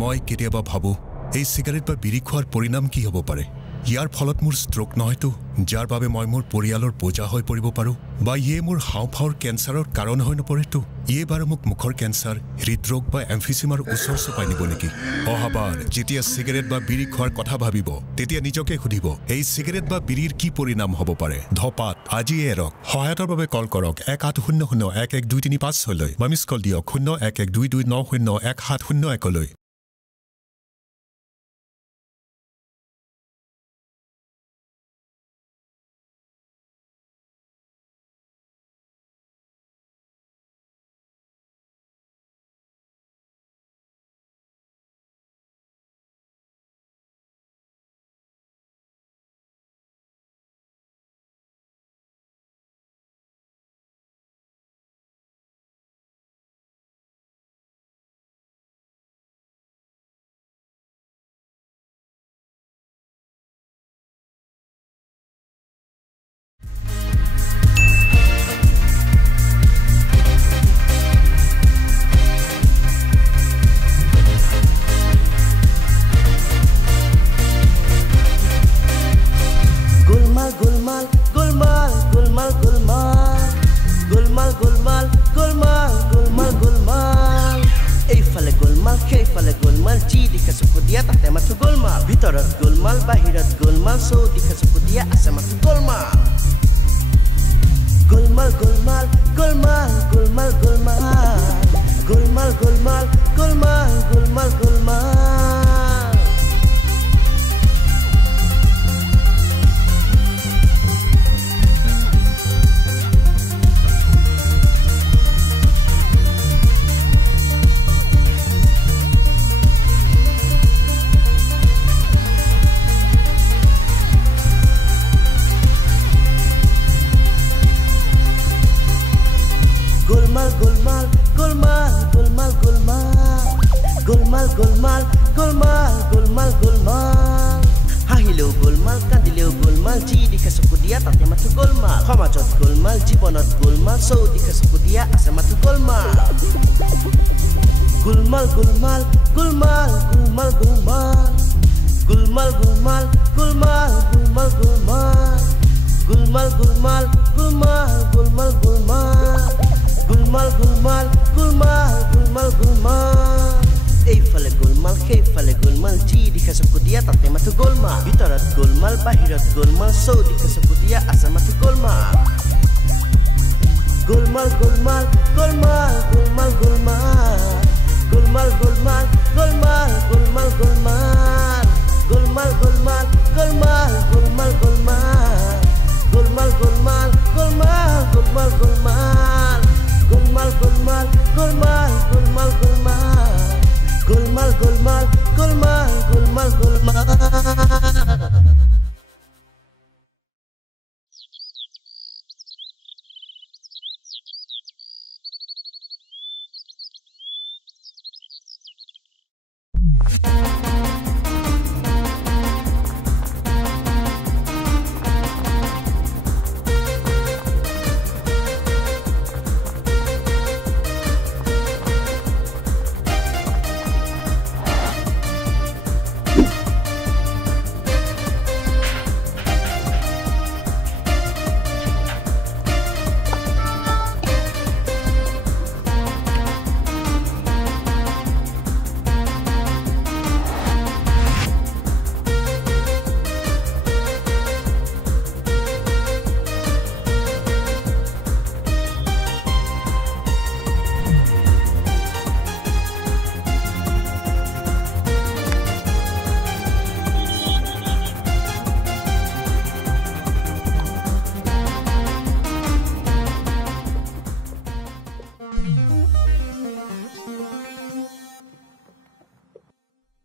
মই কেতিয়াবা ভাবো এই সিগাৰেট বা বিড়ি খোৱাৰ পৰিণাম কি হ'ব পাৰে ইয়াৰ ফলত মোৰ ষ্ট্ৰোক নহয়তো যাৰ বাবে মই মোৰ পৰিয়ালৰ বোজা হৈ পৰিব পাৰো বা ইয়ে মোৰ হাওঁফাওৰ কেঞ্চাৰৰ কাৰণ হৈ নপৰেতো ইয়ে বাৰু মোক মুখৰ কেঞ্চাৰ হৃদৰোগ বা এমফিচিমাৰ ওচৰ চপাই নিব নেকি অহাবাৰ যেতিয়া সিগাৰেট বা বিড়ি খোৱাৰ কথা ভাবিব তেতিয়া নিজকে সুধিব এই সিগাৰেট বা বিড়িৰ কি পৰিণাম হ'ব পাৰে ধপাত আজি এৰক সহায়তাৰ বাবে কল কৰক 1800112335 লৈ বা মিছ কল দিয়ক 0112290170 লৈ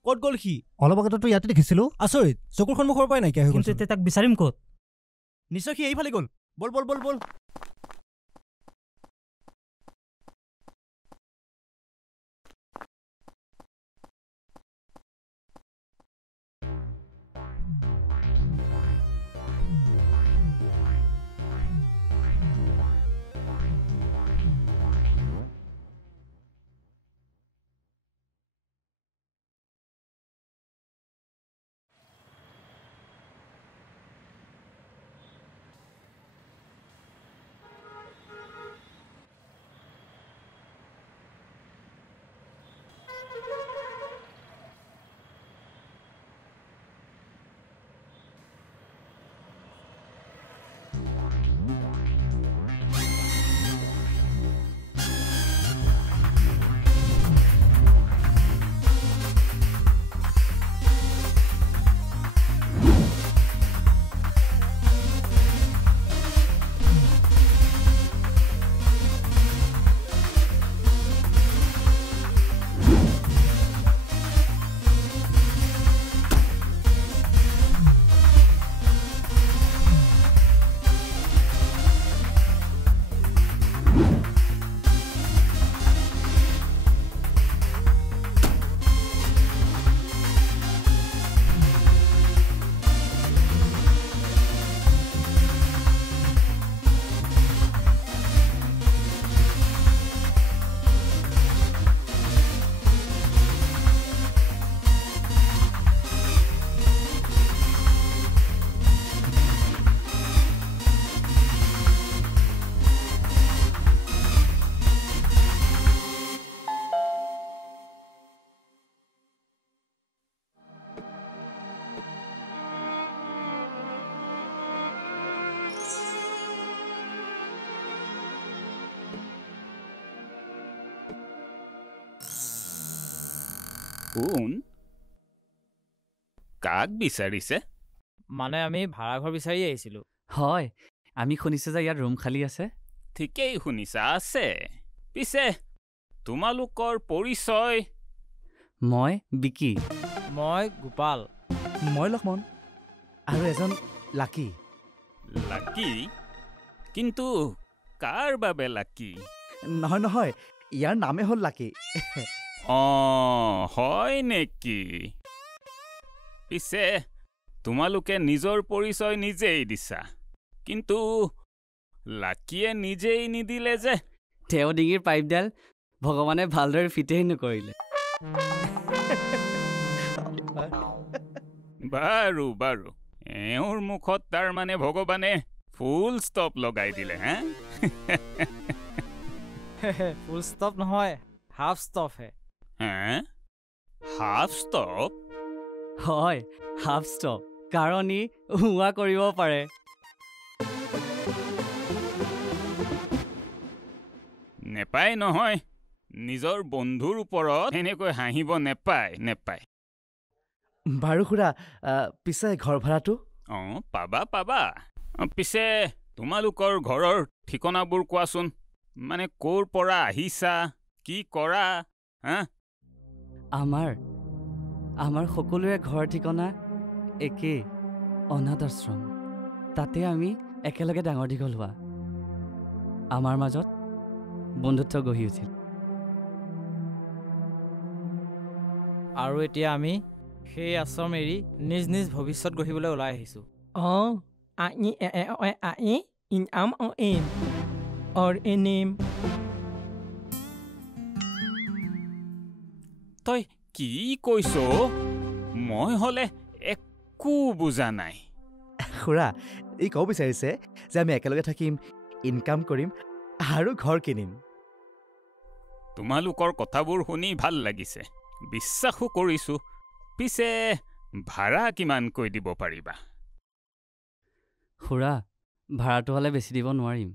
ক'ত গ'ল সি অলপ আগতে ইয়াতে দেখিছিলো আচৰিত চকুৰ সন্মুখৰ পৰাই নাইকিয়া হৈ গ'ল কিন্তু তাক বিচাৰিম ক'ত নিশ্চয় সি এইফালে গ'ল বল বল বল বল কোন কাক বিচাৰিছে মানে আমি ভাড়াঘৰ বিচাৰি আহিছিলোঁ হয় আমি শুনিছোঁ যে ইয়াত ৰুম খালী আছে ঠিকেই শুনিছা আছে পিছে তোমালোকৰ পৰিচয় মই বিকি মই গোপাল মই লক্ষ্মণ আৰু এজন লাকি লাকি কিন্তু কাৰ বাবে লাকি নহয় নহয় ইয়াৰ নামে হ'ল লাকি হয় নেকি পিছে তোমালোকে নিজৰ পৰিচয় নিজেই দিছা কিন্তু লাকিয়ে নিজেই নিদিলে যে তেওঁ ডিঙিৰ পাইপডাল ভগৱানে ভালদৰে ফিটেই নকৰিলে বাৰু বাৰু এওঁৰ মুখত তাৰমানে ভগৱানে ফুল ষ্টপ লগাই দিলে হে ফুল ষ্টপ নহয় হাফ ষ্টপহে হে হাফ ষ্টপ হয় হাফ ষ্টপ কাৰণ ই হোৱা কৰিব পাৰে নেপায় নহয় নিজৰ বন্ধুৰ ওপৰত এনেকৈ হাঁহিব নেপায় বাৰু খুৰা পিছে ঘৰ ভাড়াটো পাবা পিছে তোমালোকৰ ঘৰৰ ঠিকনাবোৰ কোৱাচোন মানে ক'ৰ পৰা আহিছা কি কৰা হা আমাৰ সকলোৰে ঘৰ ঠিকনা একেই অনাথ আশ্ৰম তাতে আমি একেলগে ডাঙৰ দীঘল হোৱা আমাৰ মাজত বন্ধুত্ব গঢ়ি উঠিল আৰু এতিয়া আমি সেই আশ্ৰম এৰি নিজ নিজ ভৱিষ্যত গঢ়িবলৈ ওলাই আহিছোঁ তই কি কৈছ মই হলে একো বুজা নাই খুৰা ই ক'ব বিচাৰিছে যে আমি একেলগে থাকিম ইনকাম কৰিম আৰু ঘৰ কিনিম তোমালোকৰ কথাবোৰ শুনি ভাল লাগিছে বিশ্বাসো কৰিছো পিছে ভাড়া কিমানকৈ দিব পাৰিবা খুৰা ভাড়াটো হ'লে বেছি দিব নোৱাৰিম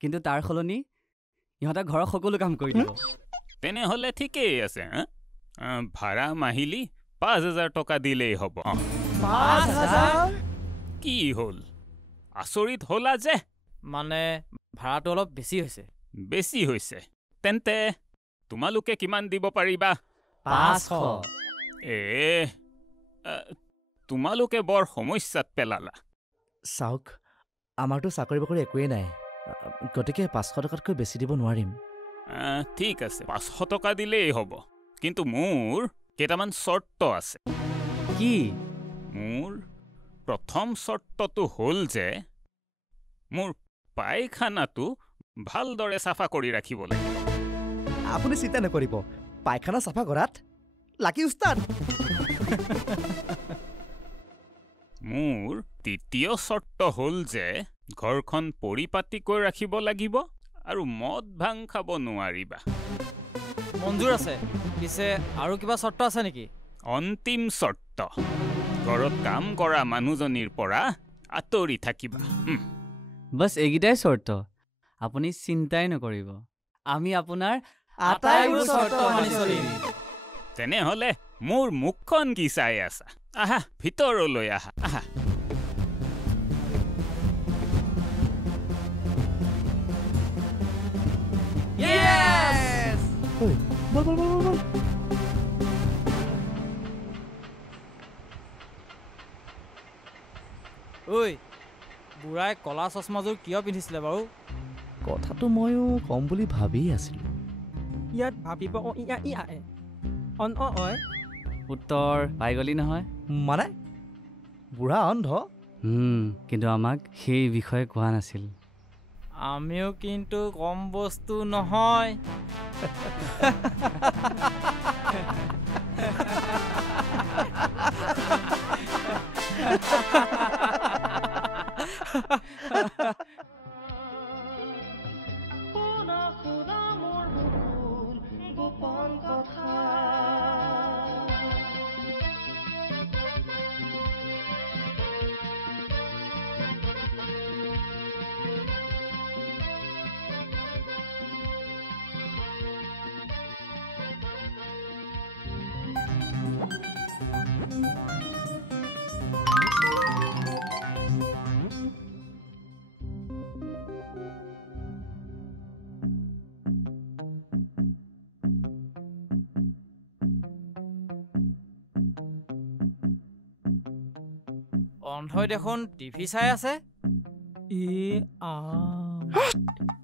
কিন্তু তাৰ সলনি ইহঁতে ঘৰৰ সকলো কাম কৰি দিব তেনেহ'লে ঠিকেই আছে ভাড়া মাহিলী ৫,০০০ টকা দিলেই হ'ব কি হ'ল আচৰিত হ'লা যে মানে ভাড়াটো অলপ বেছি হৈছে তেন্তে তোমালোকে কিমান দিব পাৰিবা ৫০০ তোমালোকে বৰ সমস্যাত পেলালা চাওক আমাৰতো চাকৰি বাকৰি একোৱেই নাই গতিকে ৫০০ টকাতকৈ বেছি দিব নোৱাৰিম ঠিক আছে ৫০০ টকা দিলেই হ'ব কিন্তু মোৰ কেইটামান চৰ্ত আছে কি মোৰ প্ৰথম চৰ্তটো হ'ল যে মোৰ পায়খানাটো ভালদৰে চাফা কৰি ৰাখিব লাগিব আপুনি চিন্তা নকৰিব পায়খানা চাফা কৰাত লাকি উস্তাদ মোৰ দ্বিতীয় চৰ্ত হ'ল যে ঘৰখন পৰিপাটিকৈ ৰাখিব লাগিব আৰু মদ ভাং খাব নোৱাৰিবা মঞ্জুৰ আছে পিছে আৰু কিবা চৰ্ত আছে নেকি অন্তিম চৰ্ত ঘৰত কাম কৰা মানুহজনীৰ পৰা আঁতৰি থাকিবা বছ এইকেইটাই চৰ্ত আপুনি চিন্তাই নকৰিব আমি আপোনাৰ আটাইবোৰ চৰ্ত মানি চলিম তেনেহ'লে মোৰ মুখখন কি চাই আছা আহা ভিতৰলৈ আহা বল ঐ বুঢ়াই কলা চশমাযোৰ কিয় পিন্ধিছিলে বাৰু কথাটো ময়ো কম বুলি ভাবি আছিলোঁ ইয়াত ভাবিব উত্তৰ পাই গলি নহয় মানে বুঢ়া অন্ধ কিন্তু আমাক সেই বিষয়ে কোৱা নাছিল আমিও কিন্তু কম বস্তু নহয় অন্ধই দেখোন টিভি চাই আছে।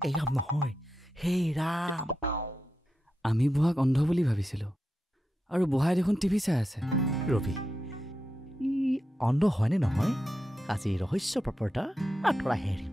এই ৰাম নহয়, হে ৰাম। আমি বুঢ়াক অন্ধ বুলি ভাবিছিলোঁ আৰু বুঢ়াই দেখোন টিভি চাই আছে। ৰবি, ই অন্ধ হয়নে নহয়? আজি ৰহস্য প্ৰপৰ্টা আঁতৰা হেৰি।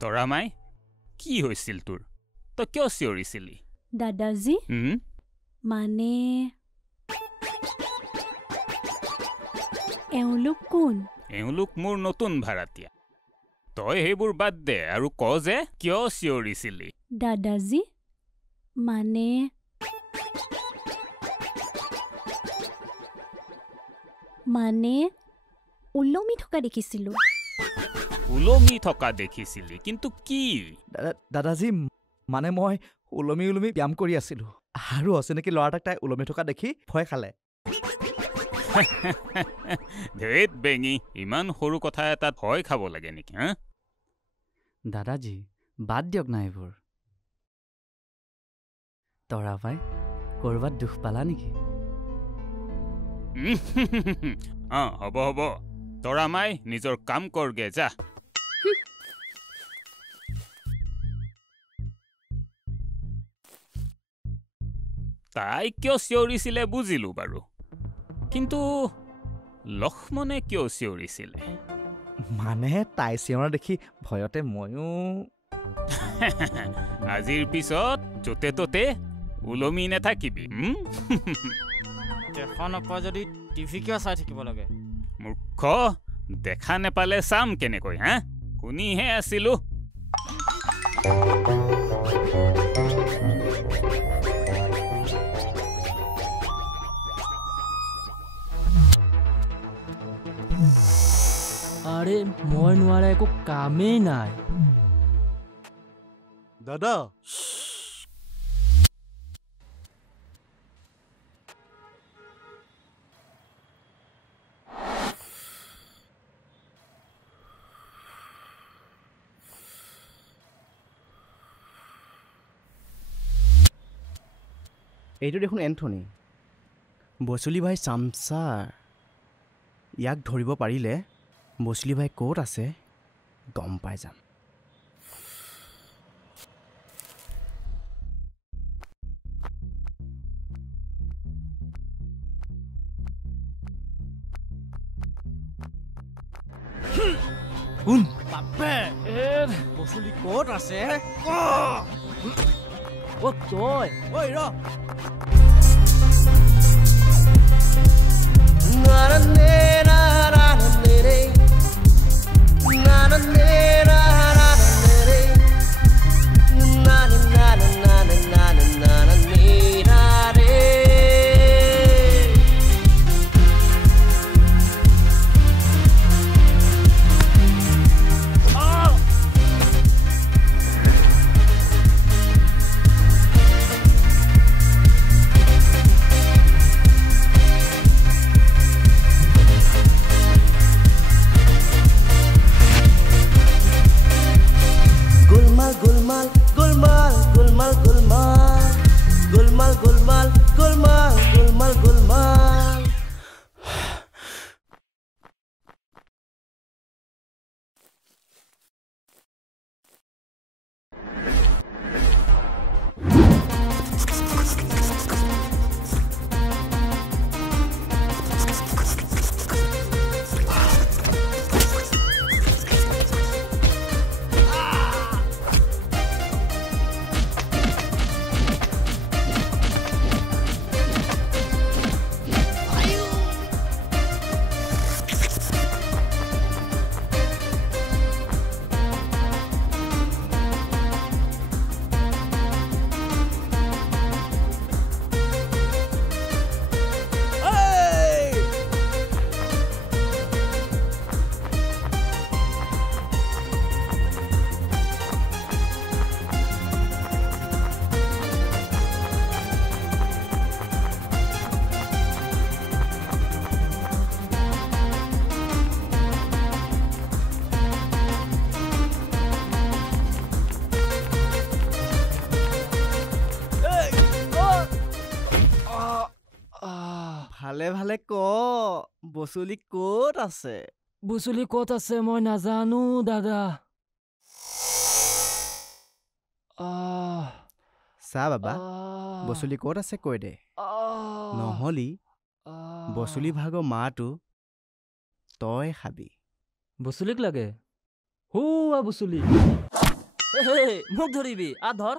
তৰামাই, কি হৈছিল তোৰ? তই কিয় চিঞৰিছিলি? দাদাজী, মানে এওঁলোক কোন? এওঁলোক মোৰ নতুন ভাড়াতীয়া। তই সেইবোৰ বাদ দে আৰু ক যে কিয় চিঞৰিছিলি? দাদাজী, মানে ওলমি থকা দেখিছিলোঁ। ওলমি থকা দেখিছিলি? কিন্তু কি? দাদাজী, মানে মই ওলমি ওলমি ব্যায়াম কৰি আছিলোঁ আৰু অচিনাকি ল'ৰা এটাক তাই ওলমি থকা দেখি ভয় খালে। ধেত বেঙি, ইমান সৰু কথা এটাত ভয় খাব লাগে নেকি? হা দাদাজী, বাদ দিয়ক না এইবোৰ। তৰা পাই ক'ৰবাত দুখ পালা নেকি? হ'ব হ'ব, তৰামাই নিজৰ কাম কৰগে যা। তাই কিয় চিঞৰিছিলে বুজিলোঁ বাৰু, কিন্তু লক্ষ্মণে কিয় চিঞৰিছিলে? মানে তাই চিঞৰা দেখি ভয়তে ময়ো। আজিৰ পিছত য'তে ত'তে ওলমি নেথাকিবি। দেখা নাপায় যদি টিভি কিয় চাই থাকিব লাগে? মূৰ্খ, দেখা নেপালে চাম কেনেকৈ? হা, শুনিহে আছিলোঁ। আৰে মই নোৱাৰা একো কামেই নাই। দাদা, এইটো দেখোন এন্থনী, বচুলি ভাই চামচাৰ। ইয়াক ধৰিব পাৰিলে বচুলি ভাই ক'ত আছে গম পাই যাম। কোন? বাপে, বচুলি ক'ত আছে? অ' তই? ঐ ৰ। ভালে ভালে ক বচুলি ক'ত আছে বচুলি ক'ত আছে মই নাজানো দাদা চা বাবা বচুলি ক'ত আছে কৈ দে নহলি বচুলি ভাগৰ মাটো তই খাবি বচুলিক লাগে বচুলি মোক ধৰিবি ধৰ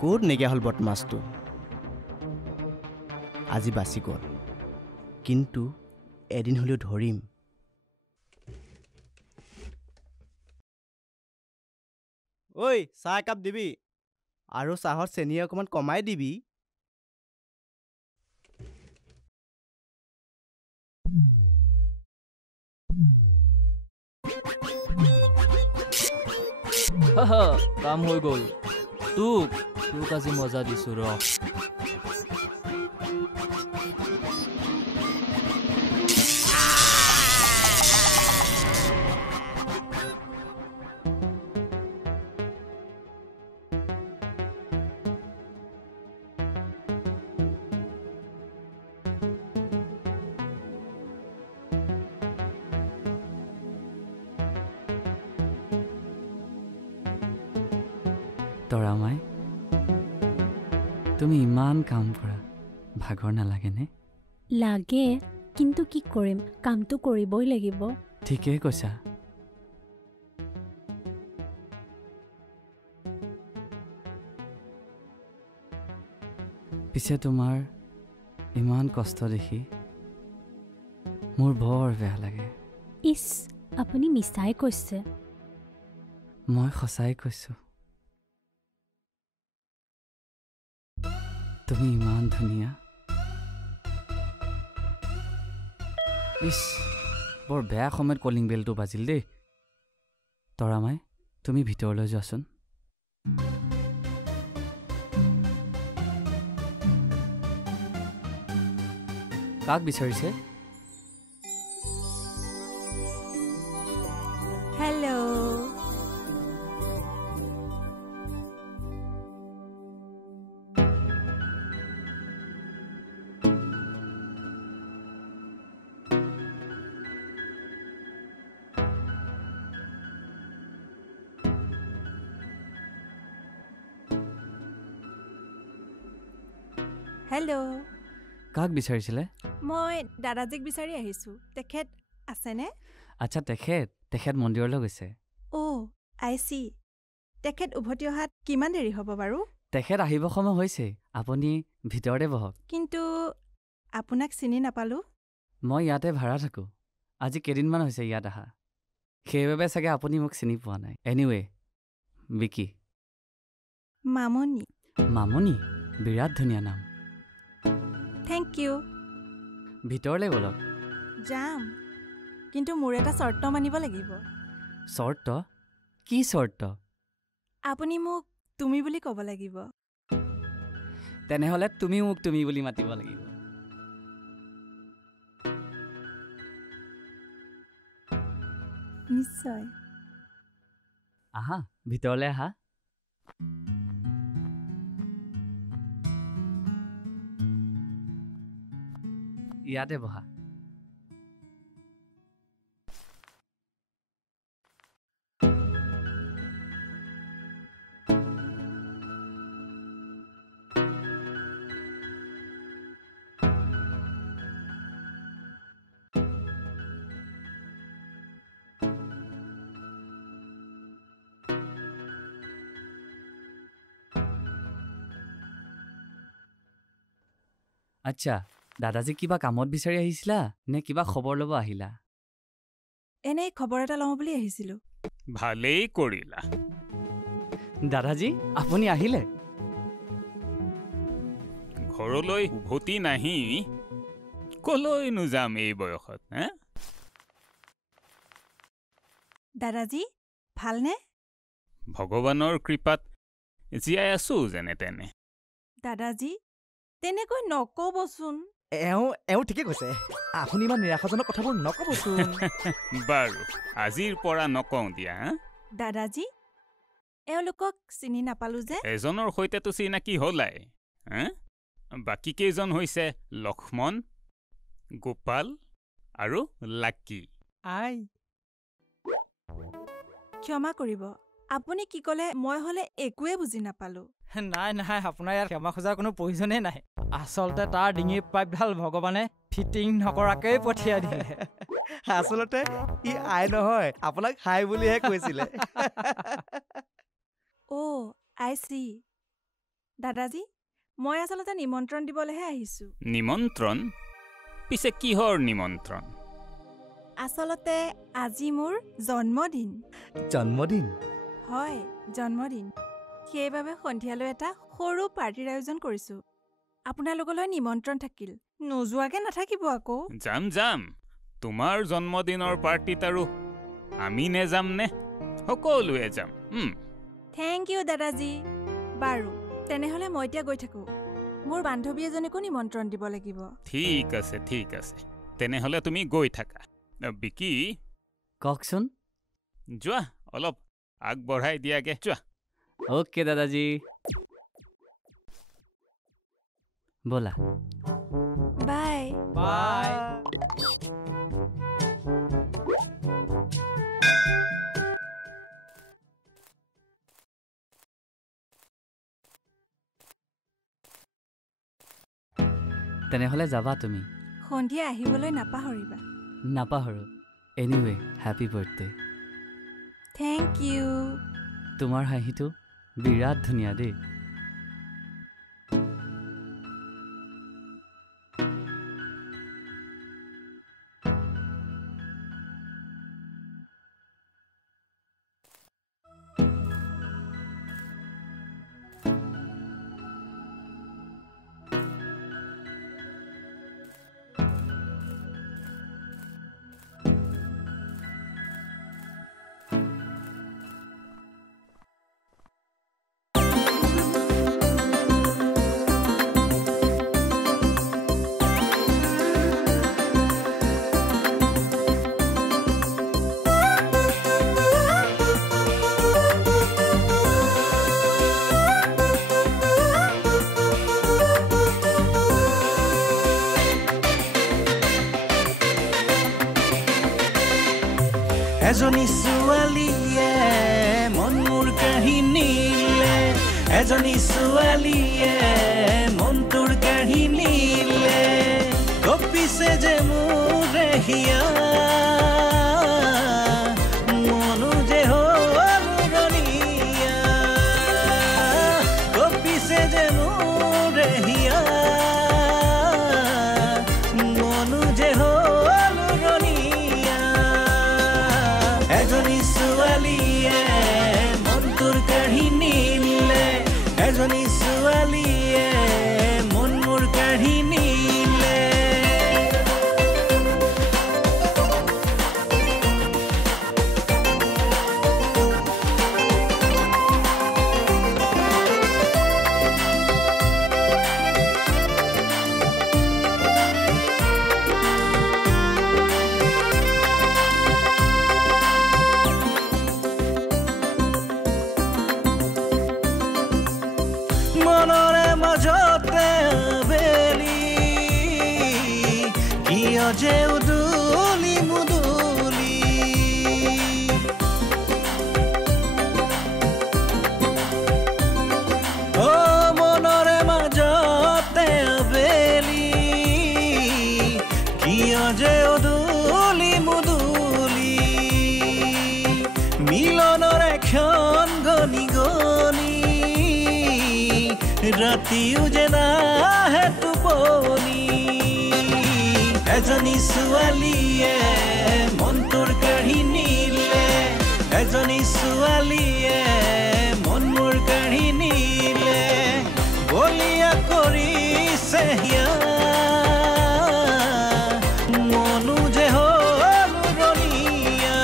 ক'ত নেগিয়া হ'ল বদমাছটো আজি বাচি গ'ল কিন্তু এদিন হ'লেও ধৰিম ঐ চাহ একাপ দিবি আৰু চাহত চেনি অকণমান কমাই দিবি কাম হৈ গ'ল তোক আজি মজা দিছো ৰ তৰামাই তুমি ইমান কাম কৰা ভাগৰ নালাগেনে লাগে কিন্তু কি কৰিম কামটো কৰিবই লাগিব ঠিকেই কৈছা পিছে তোমাৰ ইমান কষ্ট দেখি মোৰ বৰ বেয়া লাগে ইছ আপুনি মিছাই কৈছে মই সঁচাই কৈছো তুমি ইমান ধুনীয়া ইছ বৰ বেয়া সময়ত কলিং বেলটো বাজিল দেই তৰামাই তুমি ভিতৰলৈ যোৱাচোন কাক বিচাৰিছে হেল্ল' হেল্ল' কাক বিচাৰিছিলে মই দাদাজিক বিচাৰি আহিছোঁ তেখেত আছেনে আচ্ছা তেখেত মন্দিৰলৈ গৈছে আই চি তেখেত উভতি অহাত কিমান দেৰি হ'ব বাৰু তেখেত আহিব সময় হৈছে আপুনি ভিতৰতে বহক কিন্তু আপোনাক চিনি নাপালোঁ মই ইয়াতে ভাড়া থাকোঁ আজি কেইদিনমান হৈছে ইয়াত আহা সেইবাবে চাগে আপুনি মোক চিনি পোৱা নাই এনিৱে বিকি মামনি বিৰাট ধুনীয়া নাম থেংক ইউ ভিতৰলৈ বলক যাম কিন্তু মোৰ এটা চৰ্ত মানিব লাগিব চৰ্ত কি চৰ্ত আপুনি মোক তুমি বুলি ক'ব লাগিব তেনেহ'লে তুমি মোক তুমি বুলি মাতিব লাগিব নিশ্চয় আহা ভিতৰলৈ আহা ইয়াতে বহা আচ্ছা দাদাজী কিবা কামত বিচাৰি আহিছিলা নে কিবা খবৰ ল'ব আহিলা এনেই খবৰ এটা লওঁ বুলি আহিছিলোঁ ভালেই কৰিলা দাদাজী আপুনি আহিলে ঘৰলৈ উভতি নাহি কলৈনো যাম এই বয়সত দাদাজী ভালনে ভগৱানৰ কৃপাত জীয়াই আছো যেনে তেনে দাদাজী তেনেকৈ নক'বচোন। এওঁ ঠিকে কৈছে। আপুনি ইমান নিৰাশাজনক কথাবোৰ নক'বচোন। বাৰু আজিৰ পৰা নকওঁ দিয়া। দাদাজী এওঁলোকক চিনি নাপালো যে। এজনৰ সৈতেতো চিনাকি হলাই। বাকী কেইজন হৈছে লক্ষ্মণ, গোপাল আৰু লাকি। ক্ষমা কৰিব, আপুনি কি ক'লে মই হ'লে একোৱে বুজি নাপালো। নাই আপোনাৰ ইয়াত ক্ষমা খোজাৰ কোনো প্ৰয়োজনেই নাই। আচলতে তাৰ ডিঙিৰ পাইপডাল ভগৱানে ফিটিং নকৰাকৈ পঠিয়াই দিলে। আচলতে ই আই নহয়, আপোনাক হাই বুলিহে কৈছিলে। অ' আই চি। দাদাজী মই আচলতে নিমন্ত্ৰণ দিবলৈহে আহিছোঁ। নিমন্ত্ৰণ? পিছে কিহৰ নিমন্ত্ৰণ? আচলতে আজি মোৰ জন্মদিন। জন্মদিন? হয় জন্মদিন। সেইবাবে সন্ধিয়ালৈ এটা সৰু পাৰ্টিৰ আয়োজন কৰিছোঁ। আপোনালোকলৈ নিমন্ত্ৰণ থাকিল, নোযোৱাকৈ নাথাকিব আকৌ। যাম। তোমাৰ জন্মদিনৰ পাৰ্টিত আৰু আমি নেযাম নে? সকলোৱে যাম। থেংক ইউ দাদাজী। বাৰু তেনেহ'লে মই এতিয়া গৈ থাকোঁ। মোৰ বান্ধৱী এজনীকো নিমন্ত্ৰণ দিব লাগিব। ঠিক আছে তেনেহ'লে তুমি গৈ থাকা। বিকি কওকচোন। যোৱা অলপ আগবঢ়াই দিয়াগে, যোৱা। অ'কে দাদাজী, ব'লা। বাই। তেনেহ'লে যাবা তুমি? সন্ধিয়া আহিবলৈ নাপাহৰিবা। নাপাহৰোঁ। Anyway happy birthday. Thank you. তোমাৰ হাঁহিটো বিৰাট ধুনীয়া দেই। এজনী ছোৱালীয়ে মন মোৰ কাহিনীলে, এজনী ছোৱালীয়ে মন তোৰ কাহিনীলে, কপিছে যে মোৰ হিয়া মনো যে হ'ল ৰনিয়া, কপিছে যে মোৰ হিয়া মনো যে হ'ল ৰনিয়া, এজনী ছোৱালীয়ে মন তোৰ কাহিনীলে, এজনী ছোৱালীয়ে মন মোৰ কাহিনীলে। মনৰে মাজতে বেলি কিয় যে উদুলি মুদুলি, অ মনৰে মাজতে বেলি কিয় যে উদুলি মুদুলি, মিলনৰ এখন গনি গনি ৰাতিও যে নাহে টোপনি, এজনী ছোৱালীয়ে মন তোৰ কাহিনীলে, এজনী ছোৱালীয়ে মন মোৰ কাহিনীলে, বলিয়া কৰিছে হিয়া মনো যে হ'ল ৰনিয়া,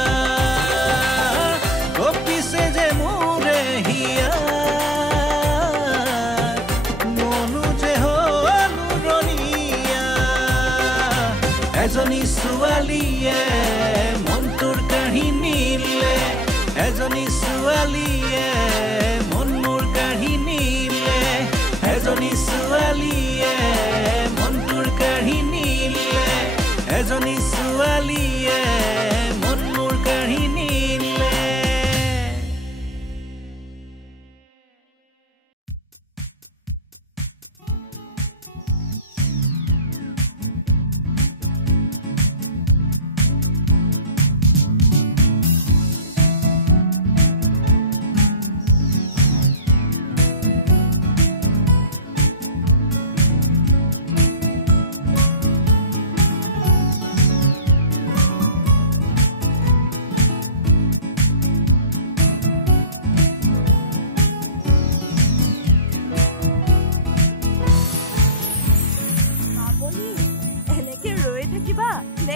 কপিছে যে মোৰে হিয়া মনো এজনী ছোৱালীয়ে মনটোৰ কাহিনীলে এজনী ছোৱালীয়ে মন মোৰ কাহিনীলে এজনী ছোৱালীয়ে মনটোৰ কাহিনীলে এজনী ছোৱালীয়ে মন মোৰ কাহিনীলে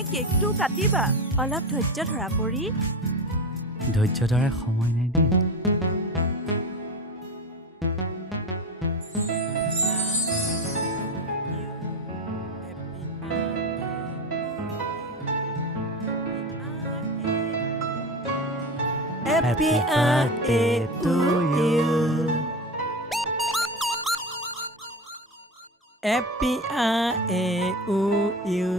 কেকটো কাটিবা অলপ ধৈৰ্য ধৰা পৰি ধৈৰ্য ধৰাৰ সময় নাই দেই Happy birthday to you Happy birthday to you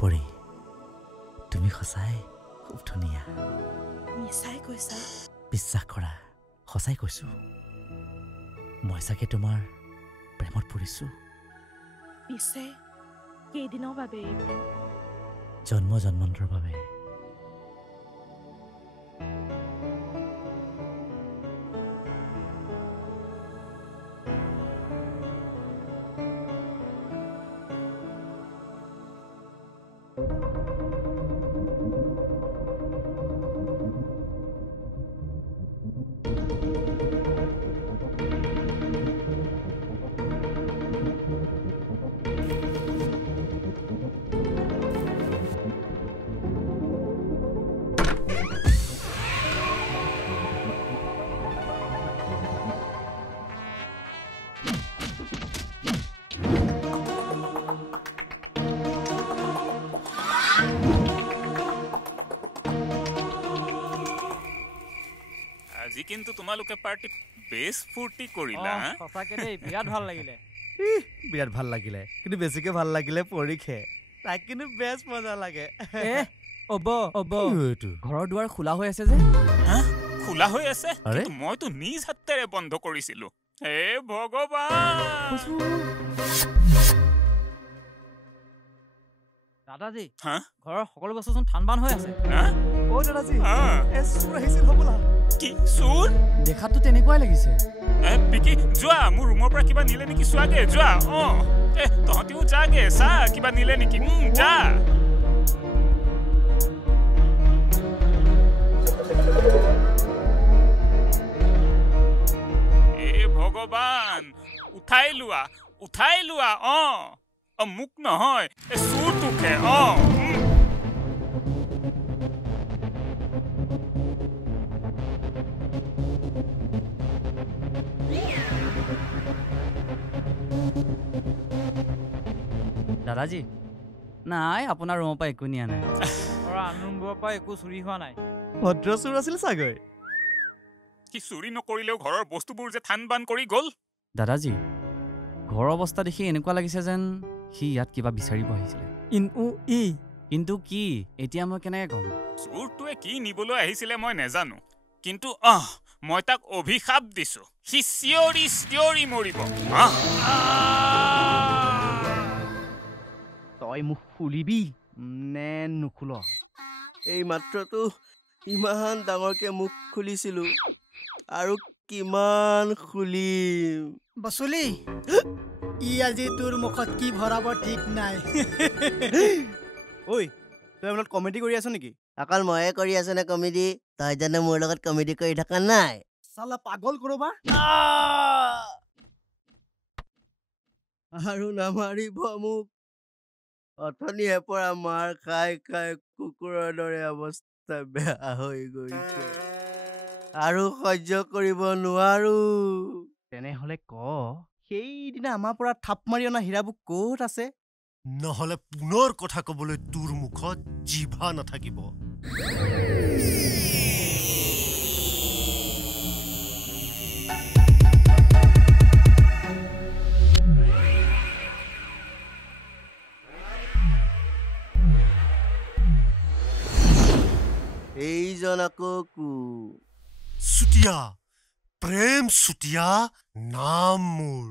পৰি তুমি সঁচাই খুব ধুনীয়া মিছাই কৈছা বিশ্বাস কৰা সঁচাই কৈছো মই চাগে তোমাৰ প্ৰেমত পৰিছো পিছে কেইদিনৰ বাবে জন্ম জন্মান্তৰ বাবে আজি কিন্তু তোমালোকে পাৰ্টি বেছ ফূৰ্তি কৰিলা সঁচাকে দেই বিৰাট ভাল লাগিলে বিৰাট ভাল লাগিলে কিন্তু বেছিকে ভাল লাগিলে পৰীক্ষে তাক কিন্তু বেছ মজা লাগে ঘৰৰ দুৱাৰ খোলা হৈ আছে যে খোলা হৈ আছে মইতো নিজ হাতেৰে বন্ধ কৰিছিলো হে ভগৱান দাদাজী ঘৰৰ সকলো বস্তুচোন ঠান বান হৈ আছে ঐ দাদাজী চোৰ আহিছিল হ'বলা কি চোৰ দেখাততো তেনেকুৱাই লাগিছে পিকি যোৱা মোৰ ৰুমৰ পৰা কিবা নিলে নেকি চোৱাগে যোৱা তহঁতিও যাগে চা কিবা নিলে নেকি যা ভগৱান উঠাই লোৱা মোক নহয় চোৰটোকে দাদাজী নাই আপোনাৰ ৰুমৰ পৰা একো নিয়া নাই আন ৰুমৰ পৰা একো চুৰি হোৱা নাই ভদ্ৰ চোৰ আছিল চাগৈ কি চুৰি নকৰিলেও ঘৰৰ বস্তুবোৰ যে থান বান কৰি গ'ল দাদাজী ঘৰৰ অৱস্থা দেখি এনেকুৱা লাগিছে যেন সি ইয়াত কিবা বিচাৰিব আহিছিলে কিন্তু কি এতিয়া মই কেনেকৈ ক'ম চোৰটোৱে কি নিবলৈ আহিছিলে মই নেজানো কিন্তু মই তাক অভিশাপ দিছো সি চিঞৰি মৰিব তই মোক খুলিবি নে নুখুল এই মাত্ৰতো ইমান ডাঙৰকে মুখ খুলিছিলো আৰু কিমান খুলিম বচুলি ই আজি তোৰ মুখত কি ভৰাব ঠিক নাই ঐ তই এইবিলাক কমেডি কৰি আছ নেকি অকল ময়ে কৰি আছো নে কমেডি তই জানো মোৰ লগত কমেডি কৰি থকা নাই চালা পাগল কৰবা আৰু নামাৰিব মোক অথনিয়ে পৰা মাৰ খাই কুকুৰৰ দৰে অৱস্থা বেয়া হৈ গৈছে আৰু সহ্য কৰিব নোৱাৰো তেনেহলে ক সেইদিনা আমাৰ পৰা থাপ মাৰি অনা হীৰাবোৰ ক'ত আছে নহলে পুনৰ কথা কবলৈ তোৰ মুখত জিভা নাথাকিব এইজন আকৌ চুতীয়া প্ৰেম চুতীয়া নাম মোৰ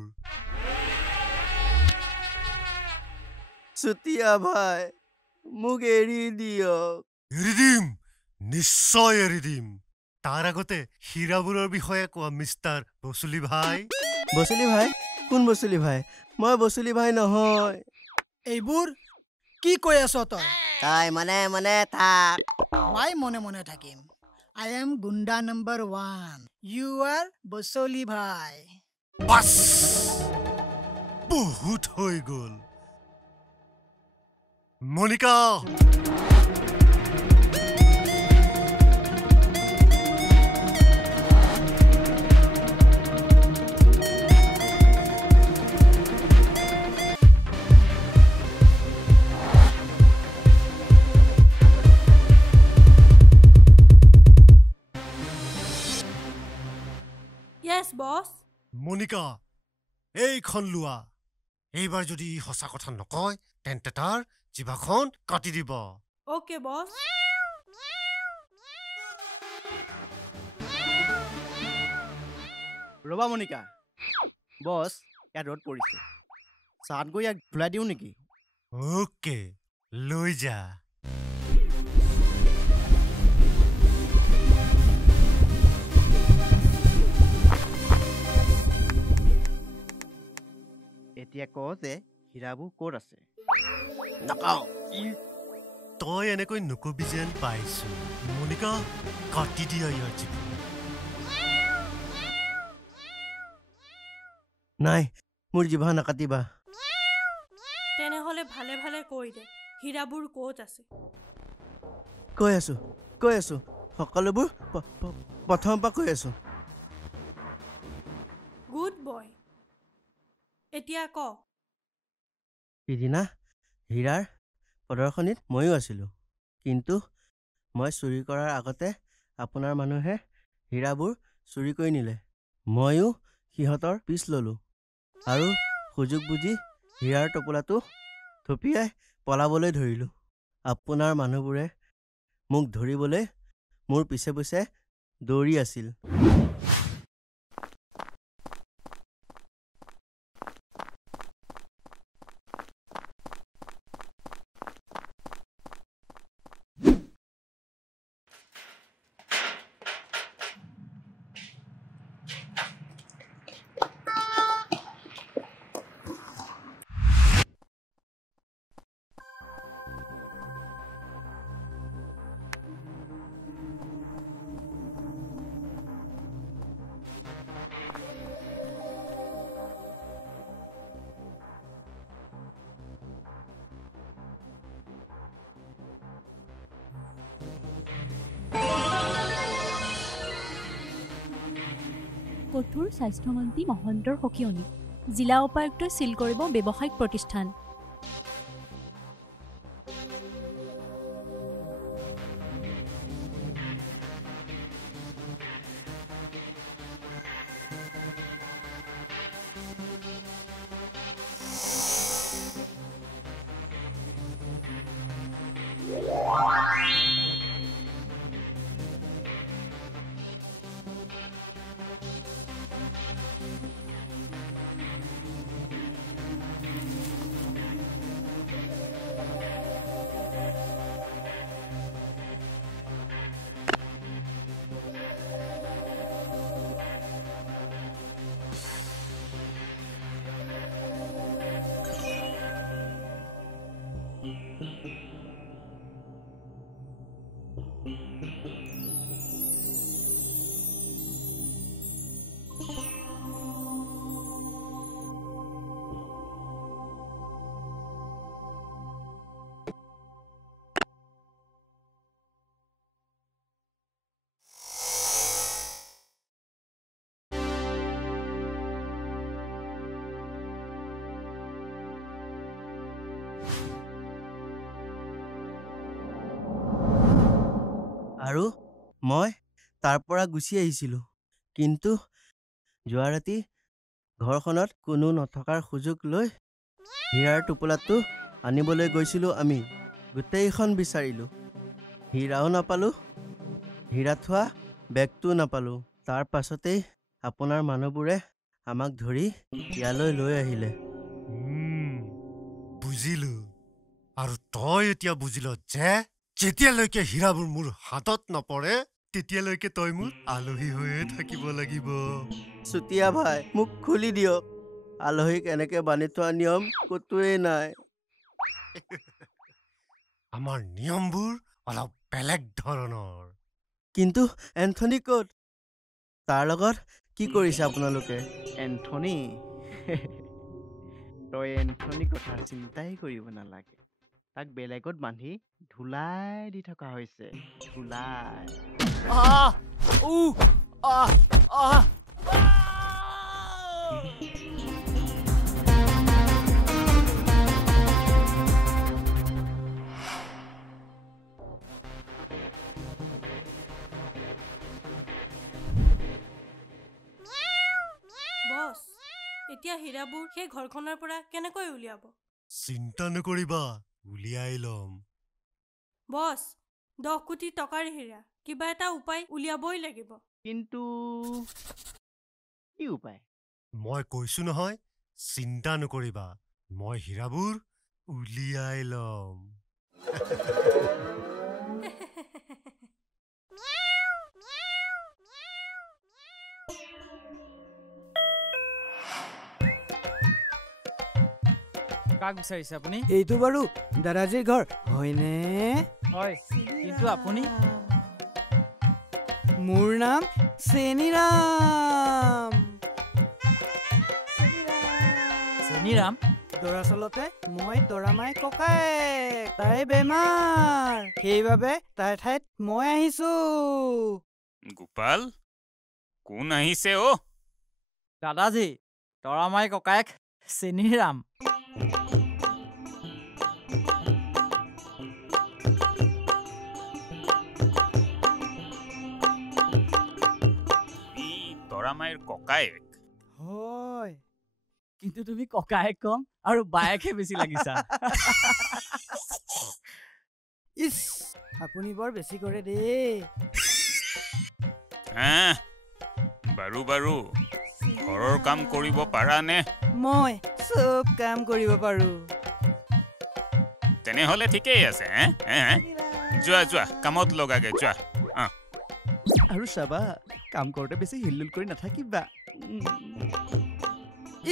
চুতীয়া ভাই মোক এৰি দিয়ক এৰি দিম নিশ্চয় এৰি দিম তাৰ আগতে হীৰাবোৰৰ বিষয়ে কোৱা মিষ্টাৰ বচুলি ভাই কোন বচুলি ভাই মই বচুলি ভাই নহয় এইবোৰ কি কৈ আছ তই মনে থাক মই মনে থাকিম I am Gunda number 1. You are Bosoli bhai. Bas! বহুত হৈ গ'ল মনিকা Yes, boss. মনিকা এইখন লোৱা এইবাৰ যদি সঁচা কথা নকয় তেন্তে তাৰ জিভাখন কাটি দিব Okay, boss. ৰবা মনিকা বছ ইয়াত ৰ'দ পৰিছে চাট গৈ ইয়াক ধুলাই দিওঁ নেকি ওকে লৈ যা এতিয়া ক যে হীৰাবোৰ ক'ত আছে নকওঁ তই এনেকৈ নকবি যেন পাইছো মনিকা কাটি দিয়া ইয়াৰ জিভা নাই মোৰ জিভা নাকাটিবা তেনেহলে ভালে কৈ দে হীৰাবোৰ ক'ত আছে কৈ আছো সকলোবোৰ প্ৰথমৰ পৰা কৈ আছো গুড বয় এতিয়া ক সিদিনা হীৰাৰ প্ৰদৰ্শনীত ময়ো আছিলোঁ কিন্তু মই চুৰি কৰাৰ আগতে আপোনাৰ মানুহে হীৰাবোৰ চুৰি কৰি নিলে ময়ো সিহঁতৰ পিছ ল'লোঁ আৰু সুযোগ বুজি হীৰাৰ টোপোলাটো থপিয়াই পলাবলৈ ধৰিলোঁ আপোনাৰ মানুহবোৰে মোক ধৰিবলৈ মোৰ পিছে দৌৰি আছিল কঠোৰ স্বাস্থ্যমন্ত্ৰী মহন্তৰ সকিয়নি জিলা উপায়ুক্তই চিল কৰিব ব্যৱসায়িক প্ৰতিষ্ঠান আৰু মই তাৰ পৰা গুচি আহিছিলোঁ কিন্তু যোৱা ৰাতি ঘৰখনত কোনো নথকাৰ সুযোগ লৈ হীৰাৰ টোপোলাটো আনিবলৈ গৈছিলোঁ আমি গোটেইখন বিচাৰিলোঁ হীৰাও নাপালোঁ হীৰা থোৱা বেগটোও নাপালোঁ তাৰ পাছতেই আপোনাৰ মানুহবোৰে আমাক ধৰি ইয়ালৈ লৈ আহিলে বুজিলোঁ আৰু তই এতিয়া বুজিল যে যেতিয়ালৈকে হীৰাবোৰ মোৰ হাতত নপৰে তেতিয়ালৈকে তই মোৰ আলহী হৈয়ে থাকিব লাগিব চুতীয়া ভাই মোক খুলি দিয়ক আলহীক এনেকে বান্ধি থোৱা নিয়ম ক'তোৱেই নাই আমাৰ নিয়মবোৰ অলপ বেলেগ ধৰণৰ কিন্তু এন্থনী ক'ত তাৰ লগত কি কৰিছে আপোনালোকে এন্থনী তই এন্থনী কথা চিন্তাই কৰিব নালাগে তাক বেলেগত বান্ধি ধুলাই দি থকা হৈছে ধুলাই বছ এতিয়া হীৰাবোৰ সেই ঘৰখনৰ পৰা কেনেকৈ উলিয়াব চিন্তা নকৰিবা উলিয়াই ল'ম বছ 10 কোটি টকাৰ হীৰা কিবা এটা উপায় উলিয়াবই লাগিব কিন্তু কি উপায় মই কৈছো নহয় চিন্তা নকৰিবা মই হীৰাবোৰ উলিয়াই ল'ম কাক বিচাৰিছে আপুনি এইটো বাৰু দাদাজীৰ ঘৰ হয়নে হয় কিন্তু আপুনি মোৰ নাম চেনিৰাম চেনিৰাম দৰাচলতে মই তৰামাই ককায়েক তাই বেমাৰ সেইবাবে তাইৰ ঠাইত মই আহিছো গোপাল কোন আহিছে দাদাজী তৰামাই ককায়েক চেনিৰাম তৰামাইৰ ককায়েক হয় কিন্তু তুমি ককায়েক কম আৰু বায়েকহে বেছি লাগিছা ইছ আপুনি বৰ বেছি কৰে দেই বাৰু বাৰু ঘৰৰ কাম কৰিব পাৰা নে মই চব কাম কৰিব পাৰো তেনেহলে ঠিকেই আছে যোৱা যোৱা কামত লগাগে যোৱা আৰু চাবা কাম কৰোঁতে বেছি হিলুল কৰি নাথাকিবা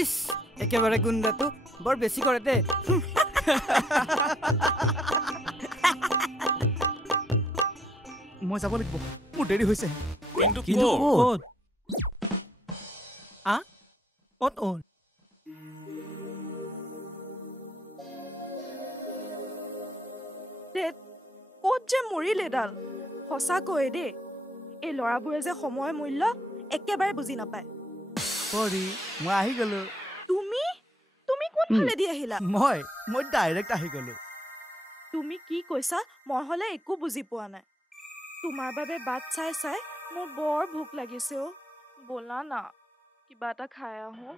ইছ একেবাৰে গুণ্ডাটো বৰ বেছি কৰে দে মই যাব লাগিব মোৰ দেৰি হৈছে কিন্তু ক'ত ক'ত যে মৰিল এডাল সঁচাকৈ দেই এই ল'ৰাবোৰে যে সময়ৰ মূল্য একেবাৰে বুজি নাপায় পৰি মই আহি গলো তুমি তুমি কোনফালে দি আহিলা মই ডাইৰেক্ট আহি গলো তুমি কি কৈছা মই হলে একো বুজি পোৱা নাই তোমাৰ বাবে বাট চাই চাই মোৰ বৰ ভোক লাগিছে অ বলা না কিবা এটা খাই আহো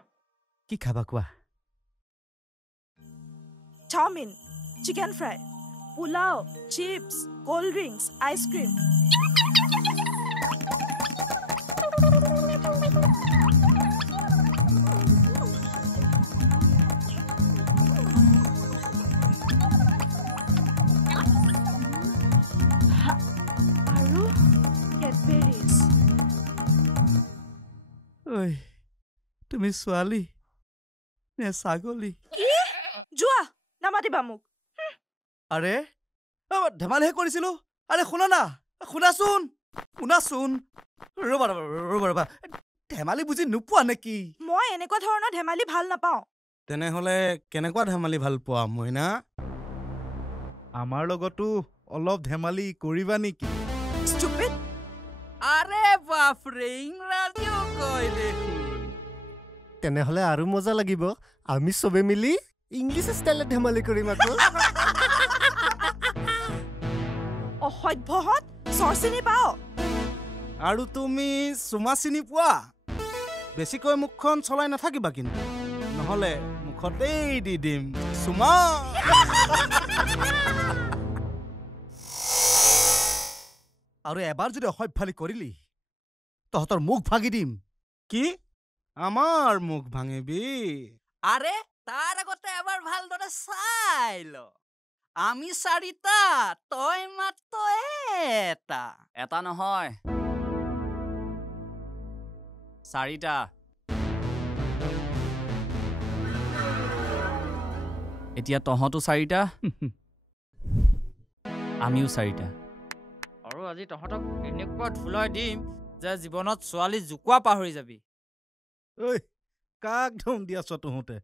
কি খাবা কোৱা chow mein chicken fry pulao chips cold drinks ice cream তুমি ছোৱালী নে ছাগলী যোৱা নামাতিবা মোক আৰে ধেমালিহে কৰিছিলো আৰে শুনাচোন ৰবা ধেমালি বুজি নোপোৱা নেকি মই এনেকুৱা ধৰণৰ ধেমালি ভাল নাপাওঁ তেনেহলে কেনেকুৱা ধেমালি ভাল পোৱা মইনা আমাৰ লগতো অলপ ধেমালি কৰিবা নেকি ষ্টুপিড আৰে বাপৰে ইংৰাজীও কয় দেখোন তেনেহলে আৰু মজা লাগিব আমি সবে মিলি ইংলিছ ষ্টাইলত ধেমালি কৰিম আকৌ অসভ্যহত চৰচিনি পাও আৰু তুমি চুমা চিনি পোৱা বেছিকৈ মুখখন চলাই নাথাকিবা কিন্তু নহলে মুখতেই দি দিম চুমা আৰু এবাৰ যদি অসভ্যালি কৰিলি তহঁতৰ মুখ ভাঙি দিম কি আমাৰ মুখ ভাঙিবি আৰে তাৰ আগতে এবাৰ ভালদৰে চাই ল আমি চাৰিটা তই মাত্ৰ এটা নহয় চাৰিটা এতিয়া তহঁতো চাৰিটা আমিও চাৰিটা আৰু আজি তহঁতক এনেকুৱা ধুলাই দিম যে জীৱনত ছোৱালী জোকোৱা পাহৰি যাবি ঐ কাক ধম দি আছ তহঁতে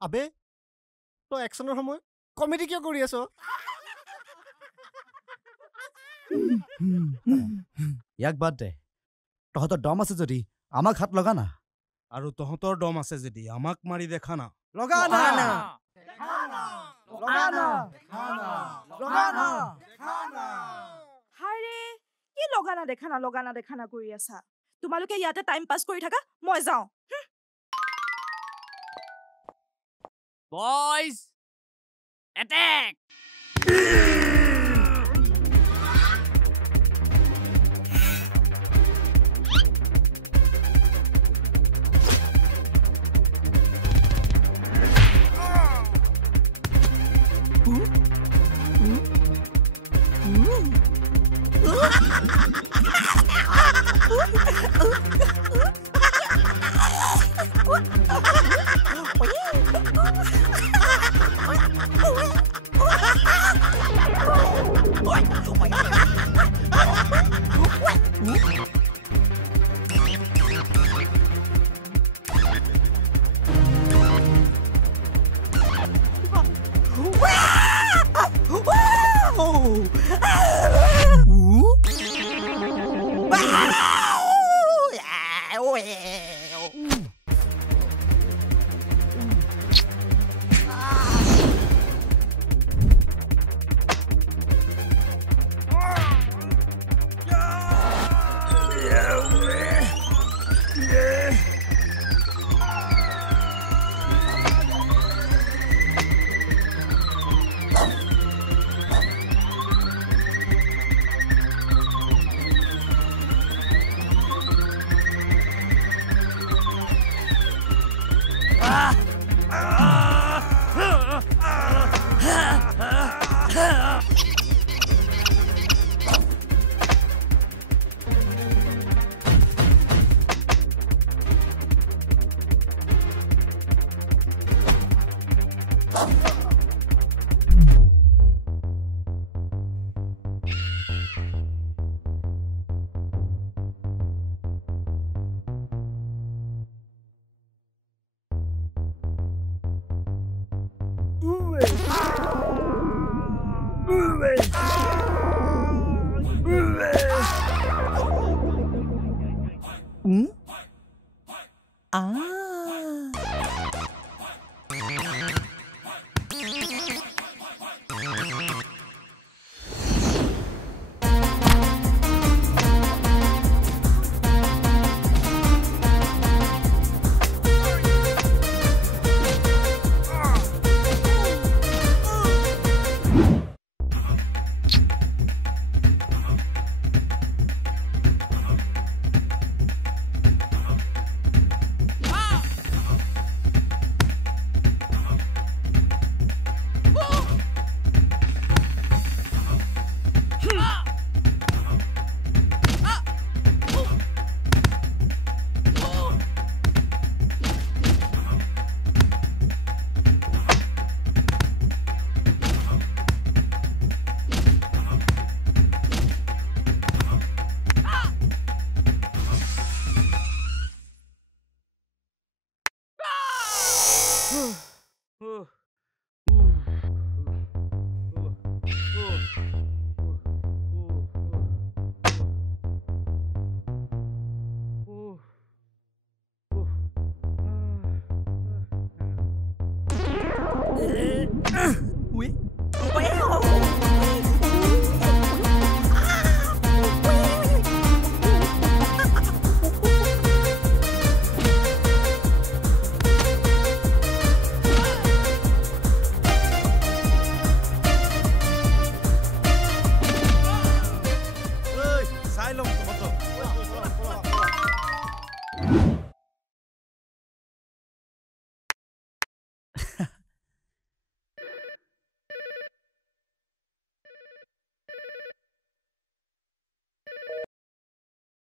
আবে তই একশনৰ সময় কমেডি কিয় কৰি আছ ইয়াক বাদ দে তহঁতৰ দম আছে যদি আমাক হাত লগা না আৰু তহঁতৰ দম আছে যদি আমাক মাৰি দেখা না লগা না হাৰে কি লগানা দেখা না কৰি আছা তোমালোকে ইয়াতে টাইম পাছ কৰি থাকা মই যাওঁ বয়জ এটেক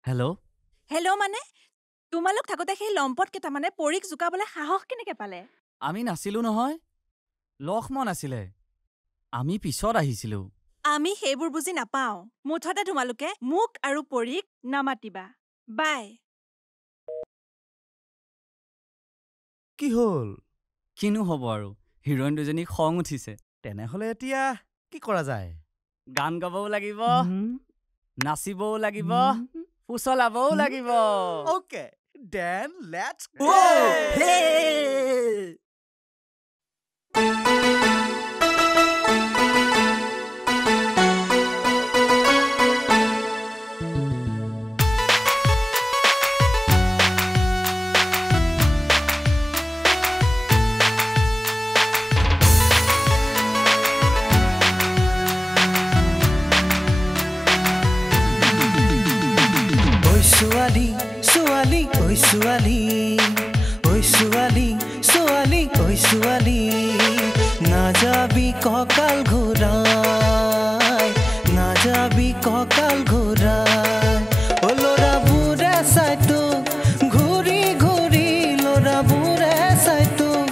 হেল্ল' হেল্ল' মানে তোমালোক থাকোঁতে সেই লম্পট কেইটামানে পৰীক জোকাবলৈ সাহস কেনেকৈ পালে? আমি নাছিলোঁ নহয়, লক্ষ্মণ আছিলে, আমি পিছত আহিছিলোঁ। আমি সেইবোৰ বুজি নাপাওঁ। মুঠতে তোমালোকে মোক আৰু পৰীক নামাতিবা। বাই। কি হ'ল? কিনো হ'ব আৰু, হিৰোইন দুজনী খং উঠিছে। তেনেহ'লে এতিয়া কি কৰা যায়? গান গাবও লাগিব, নাচিবও লাগিব, ফুচলাবও লাগিব। অ'কে, দেন লেটছ গো। ছোৱালী ছোৱালী ঐ ছোৱালী ঐ ছোৱালী ছোৱালী ঐ ছোৱালী নাযাবি কঁকাল ঘূৰাই নাযাবি কঁকাল ঘূৰাই অ ল'ৰাবোৰে চাই তোক ঘূৰি ঘূৰি ল'ৰাবোৰে চাই তোক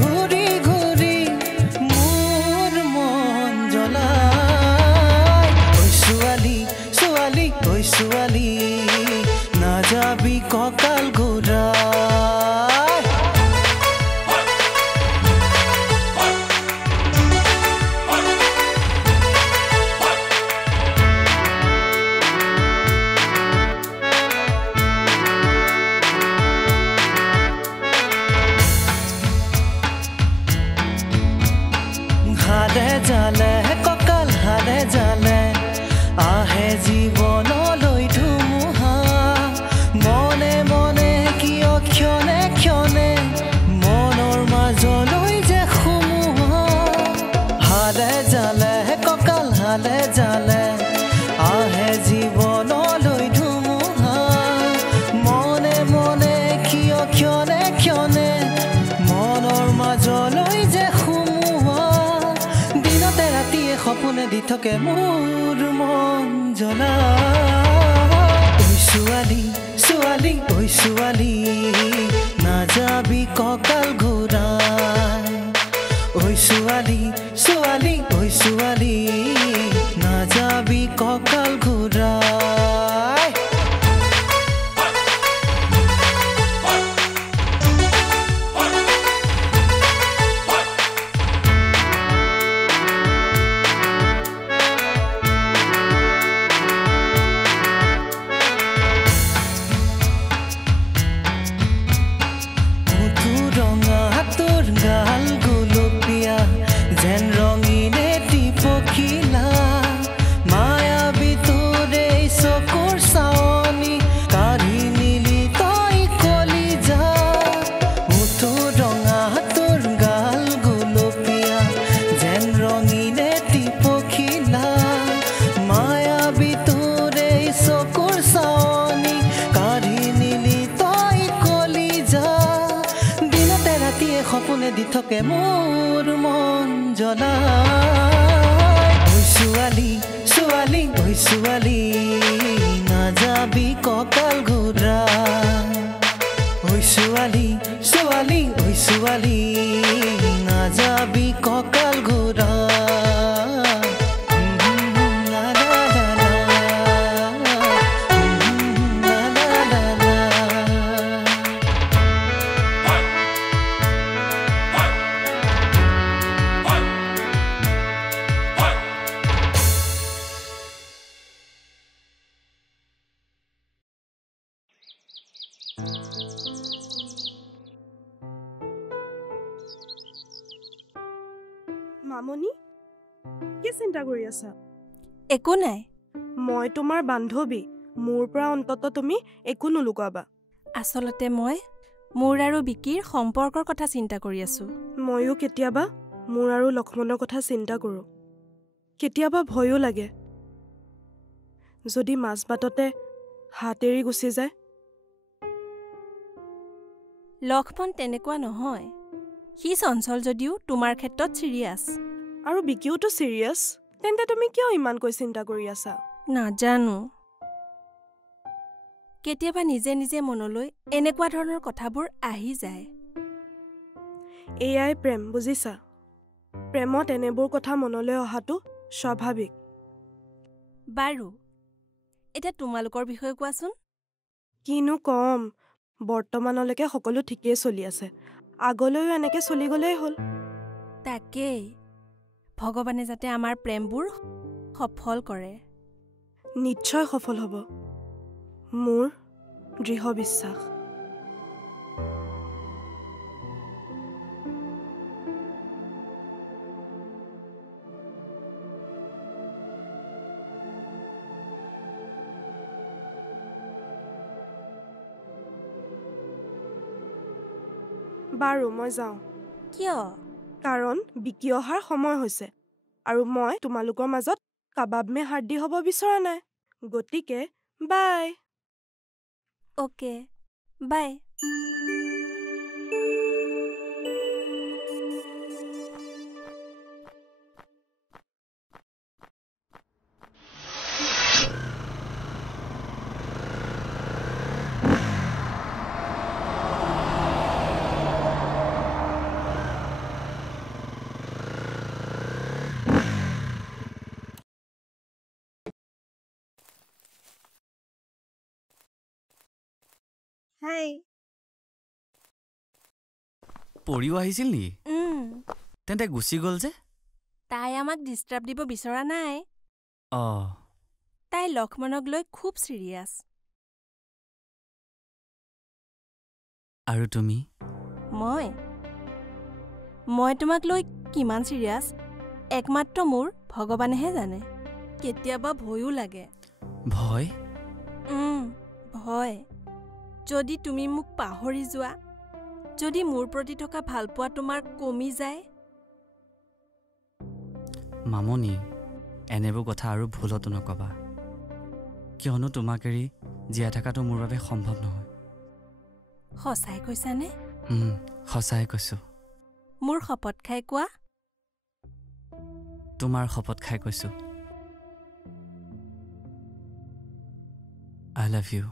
ঘূৰি ঘূৰি মোৰ মন জ্বলাই ঐ ছোৱালী ছোৱালী ঐ ছোৱালী নাযাবি কঁকাল ঘূৰাই হালে জালে কঁকাল হালে জালে আহে জীৱনলৈ ধুমুহা মনে মনে কিয় ক্ষণে ক্ষণে মনৰ মাজলৈ যে সুমুহা হালে জালে কঁকাল হালে জালে আহে জীৱনলৈ ধুমুহা মনে মনে কিয় ক্ষণে ক্ষণে মনৰ মাজলৈ যে সুমুহা দিনতে ৰাতিয়ে সপোনে দি থাকে মোৰ মন জ্বলা ছোৱালী ছোৱালী ঐ ছোৱালী নাযাবি কঁকাল ঘূৰাই ঐ ছোৱালী ছোৱালী ঐ ছোৱালী নাযাবি কঁকাল ঘূৰাই থকে মোৰ মন জ্বলাই ঐ ছোৱালী ছোৱালী ঐ ছোৱালী নাযাবি কঁকাল ঘূৰাই ঐ ছোৱালী ছোৱালী ঐ ছোৱালী নাযাবি কঁকাল ঘূৰাই মামনি কি চিন্তা কৰি আছা একো নাই মই তোমাৰ বান্ধৱী মোৰ পৰা অন্তত তুমি একো নুলুকাবা আচলতে মই মোৰ আৰু বিকিৰ সম্পৰ্কৰ কথা চিন্তা কৰি আছো ময়ো কেতিয়াবা মোৰ আৰু লক্ষ্মণৰ কথা চিন্তা কৰোঁ কেতিয়াবা ভয়ো লাগে যদি মাজবাটতে হাত এৰি গুচি যায় লক্ষ্মণ তেনেকুৱা নহয় সি চঞ্চল যদিও তোমাৰ ক্ষেত্ৰত চিৰিয়াছ আৰু বিকিওতো চিৰিয়াছ তেন্তে তুমি কিয় ইমানকৈ চিন্তা কৰি আছা নাজানো কেতিয়াবা নিজে নিজে মনলৈ এনেকুৱা ধৰণৰ কথাবোৰ আহি যায় এয়াই প্ৰেম বুজিছা প্ৰেমত এনেবোৰ কথা মনলৈ অহাটো স্বাভাৱিক বাৰু এতিয়া তোমালোকৰ বিষয়ে কোৱাচোন কিনো কম বৰ্তমানলৈকে সকলো ঠিকেই চলি আছে আগলৈও এনেকে চলি গলেই হ'ল তাকেই ভগৱানে যাতে আমাৰ প্ৰেমবোৰ সফল কৰে নিশ্চয় সফল হ'ব মোৰ দৃঢ় বিশ্বাস বাৰু মই যাওঁ কিয় কাৰণ বিকি অহাৰ সময় হৈছে আৰু মই তোমালোকৰ মাজত কাবাব মে হাড্ডি হ'ব বিচৰা নাই গতিকে বাই ওকে বাই হাই পৰিও আহিছিল নেকি তেন্তে গুচি গ'ল যে তাই আমাক ডিষ্টাৰ্ব দিব বিচৰা নাই তাই লক্ষ্মণক লৈ খুব চিৰিয়াছ আৰু তুমি মই তোমাক লৈ কিমান চিৰিয়াছ একমাত্ৰ মোৰ ভগৱানেহে জানে কেতিয়াবা ভয়ো লাগে ভয় ভয় যদি তুমি মোক পাহৰি যোৱা যদি মোৰ প্ৰতি থকা ভালপোৱা তোমাৰ কমি যায় মামনি এনেবোৰ কথা আৰু ভুলতো নকবা কিয়নো তোমাক এৰি জীয়াই থকাটো মোৰ বাবে সম্ভৱ নহয় সঁচাই কৈছানে সঁচাই কৈছো মোৰ শপত খাই কোৱা তোমাৰ শপত খাই কৈছো I love you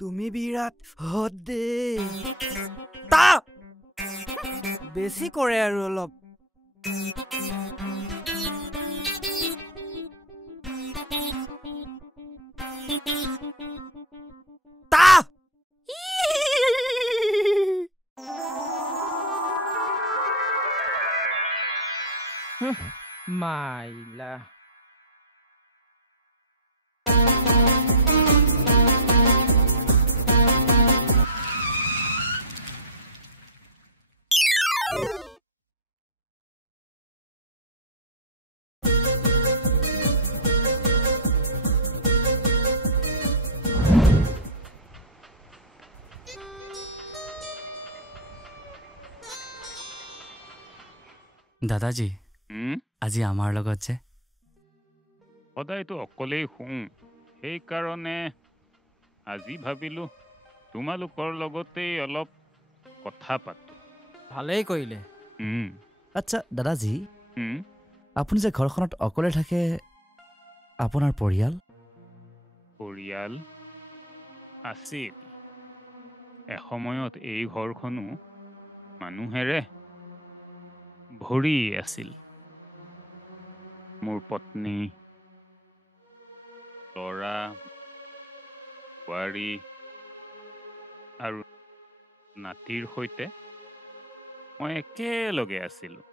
তুমি বিৰাট হট দে তাপ বেছি কৰে আৰু অলপ মাইলা দাদাজী আজি আমাৰ লগত যে সদায়তো অকলেই শুওঁ সেইকাৰণে আজি ভাবিলোঁ তোমালোকৰ লগতেই অলপ কথা পাতোঁ ভালেই কৰিলে আচ্ছা দাদাজী আপুনি যে ঘৰখনত অকলে থাকে আপোনাৰ পৰিয়াল আছিল এসময়ত এই ঘৰখনো মানুহেৰে ভৰি আছিল মোৰ পত্নী ল'ৰা বোৱাৰী আৰু নাতিৰ সৈতে মই একেলগে আছিলোঁ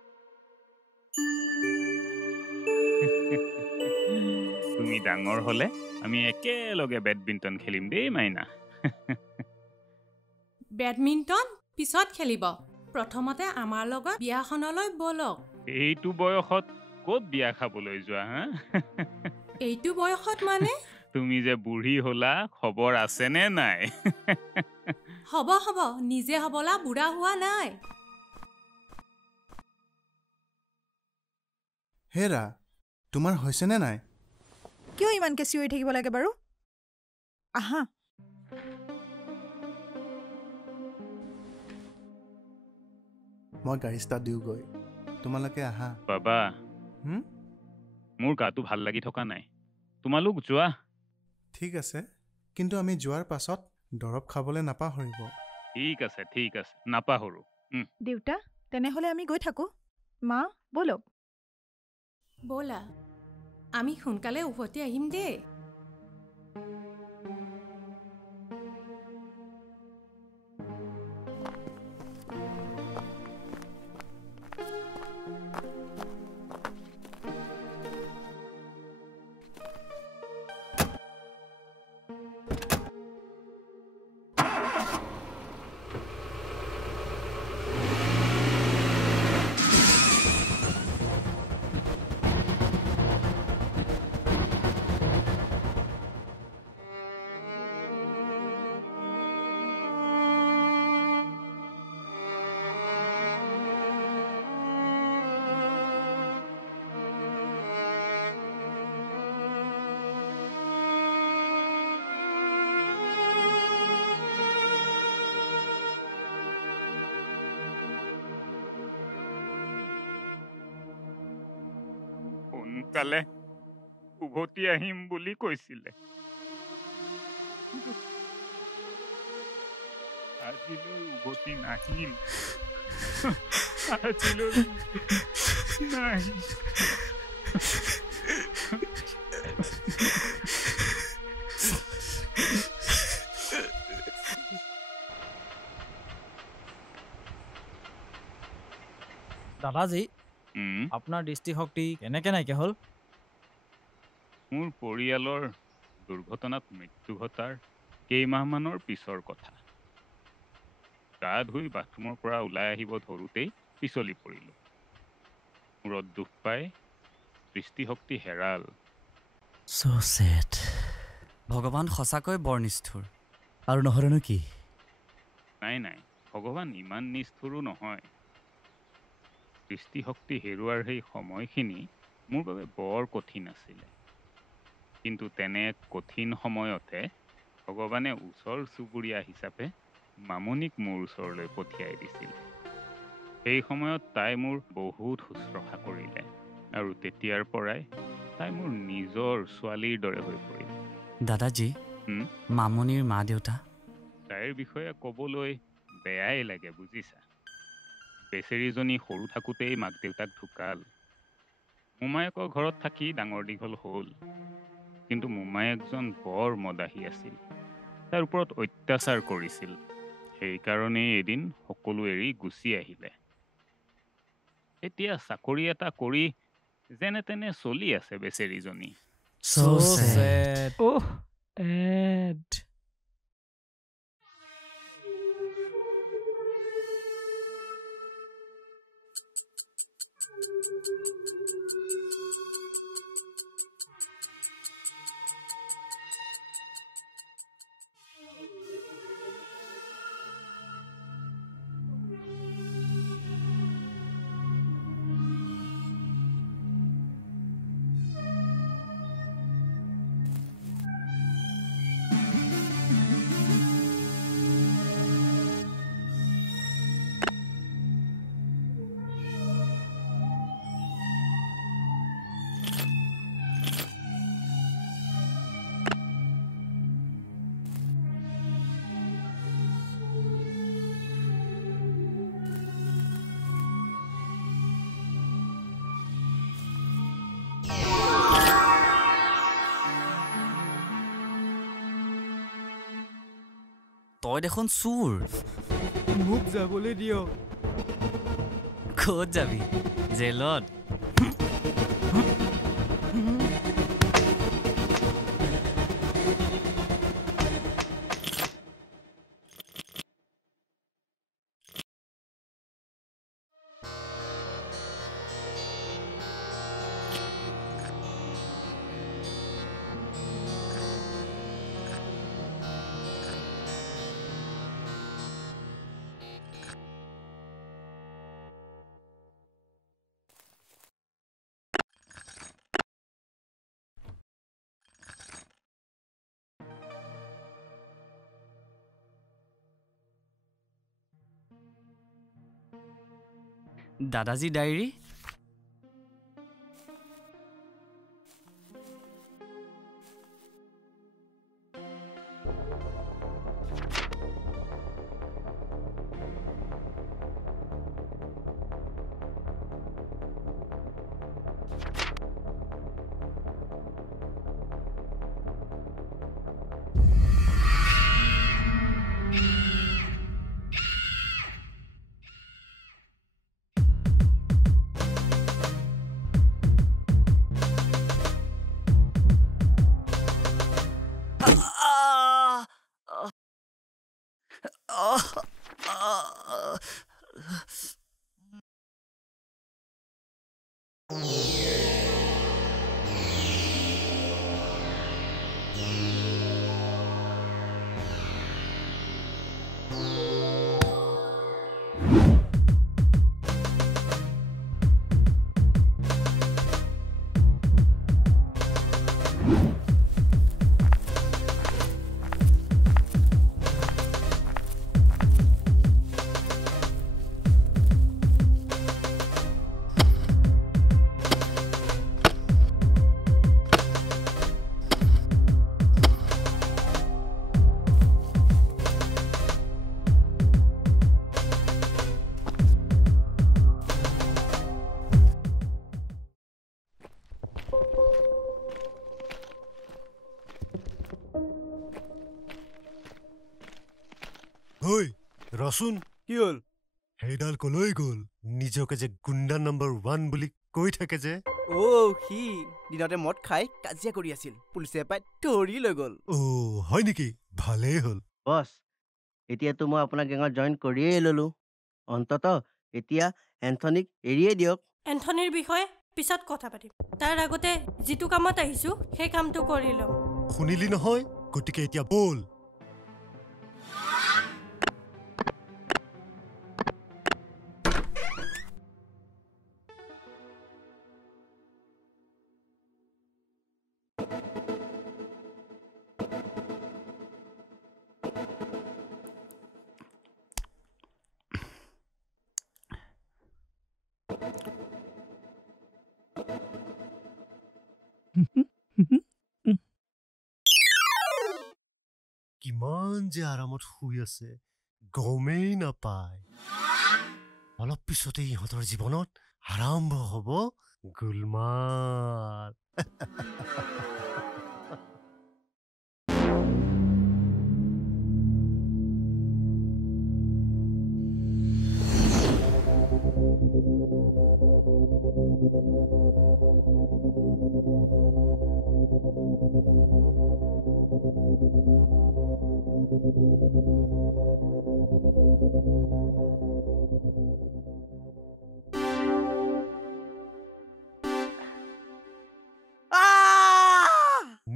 তুমি ডাঙৰ হ'লে আমি একেলগে বেডমিণ্টন খেলিম দেই মাইনা বেডমিণ্টন পিছত খেলিব প্ৰথমতে আমাৰ লগত বিয়াখনলৈ বলক এইটো বয়সত ক'ত বিয়া খাবলৈ যোৱা হা এইটো বয়সত মানে তুমি যে বুঢ়ী হ'লা খবৰ আছেনে নাই হ'ব নিজে হ'বলা বুঢ়া হোৱা নাই হেৰা তোমাৰ হৈছেনে নাই কিয় ইমানকে চিঞৰি থাকিব লাগে বাৰু আহা মই গাড়ী ষ্টাৰ্ট দিওঁগৈ তোমালোকে আহা বাবা মোৰ গাটো ভাল লাগি থকা নাই তোমালোক যোৱা ঠিক আছে কিন্তু আমি যোৱাৰ পাছত দৰৱ খাবলৈ নাপাহৰিব ঠিক আছে নাপাহৰো দেউতা তেনেহ'লে আমি গৈ থাকোঁ মা ব'লক ব'লা আমি সোনকালে উভতি আহিম দেই সোনকালে উভতি আহিম বুলি কৈছিলে আজিলৈ উভতি নাহিল দাদাজী আপোনাৰ দৃষ্টিশক্তি কেনেকে নাইকিয়া হ'ল মোৰ পৰিয়ালৰ দুৰ্ঘটনাত মৃত্যু ঘটাৰ কেইমাহমানৰ পিছৰ কথা গা ধুই বাথৰুমৰ পৰা ওলাই আহিব ধৰোঁতেই পিছলি পৰিলোঁ মূৰত দুখ পাই দৃষ্টিশক্তি হেৰাল ভগৱান সঁচাকৈ বৰ নিষ্ঠুৰ আৰু নহ'লেনো কি নাই ভগৱান ইমান নিষ্ঠুৰো নহয় দৃষ্টিশক্তি হেৰুৱাৰ সেই সময়খিনি মোৰ বাবে বৰ কঠিন আছিলে কিন্তু তেনে কঠিন সময়তে ভগৱানে ওচৰ চুবুৰীয়া হিচাপে মামনিক মোৰ ওচৰলৈ পঠিয়াই দিছিল সেই সময়ত তাই মোৰ বহুত শুশ্ৰূষা কৰিলে আৰু তেতিয়াৰ পৰাই তাই মোৰ নিজৰ ছোৱালীৰ দৰে হৈ পৰিল দাদাজী মামনিৰ মা দেউতা তাইৰ বিষয়ে ক'বলৈ বেয়াই লাগে বুজিছা বেচেৰীজনী সৰু থাকোঁতেই মাক দেউতাক ঢুকাল মোমায়েকৰ ঘৰত থাকি ডাঙৰ দীঘল হ'ল কিন্তু মোমায়েকজন বৰ মদাহী আছিল তাৰ ওপৰত অত্যাচাৰ কৰিছিল সেইকাৰণেই এদিন সকলো এৰি গুচি আহিলে এতিয়া চাকৰি এটা কৰি যেনে তেনে চলি আছে বেচেৰীজনী। So sad. Oh, Ed. তই দেখোন চুৰ। মোক যাবলৈ দিয়ক। ক'ত যাবি? জেলত? দাদাজী ডায়েৰী? ঐ ৰচোন, কি হ'ল? সেইডাল কলৈ গ'ল? নিজকে যে গুণ্ডা নম্বৰ 1 বুলি কৈ থাকে যে। সি দিনতে মদ খাই কাজিয়া কৰি আছিল, পুলিচে পাই ধৰি লৈ গ'ল। হয় নেকি? ভালেই হ'ল। বছ, এতিয়াতো মই আপোনাৰ গেঙত জইন কৰিয়েই ল'লো। অন্তত এতিয়া এন্থনীক এৰিয়ে দিয়ক। এন্থনীৰ বিষয়ে পিছত কথা পাতিম। তাৰ আগতে যিটো কামত আহিছো সেই কামটো কৰি লওঁ। শুনিলি নহয়? গতিকে এতিয়া বল। কিমান যে আৰামত শুই আছে গমেই নাপায়। অলপ পিছতে ইহঁতৰ জীৱনত আৰম্ভ হ'ব গোলমাল।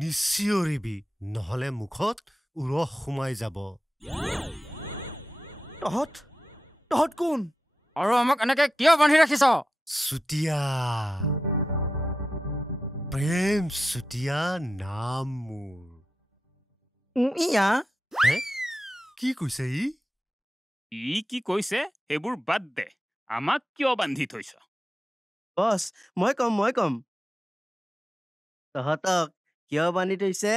নিচিঞৰিবি নহলে মুখত উৰহ সোমাই যাব তহঁত কোন আৰু আমাক এনেকে কিয় বান্ধি ৰাখিছ চুতীয়া প্ৰেম চুতীয়া নাম মোৰ ইয়া কি কৈছে ই কি কৈছে সেইবোৰ বাদ দে আমাক কিয় বান্ধি থৈছ বছ মই কম তহঁতক কিয় বান্ধি থৈছে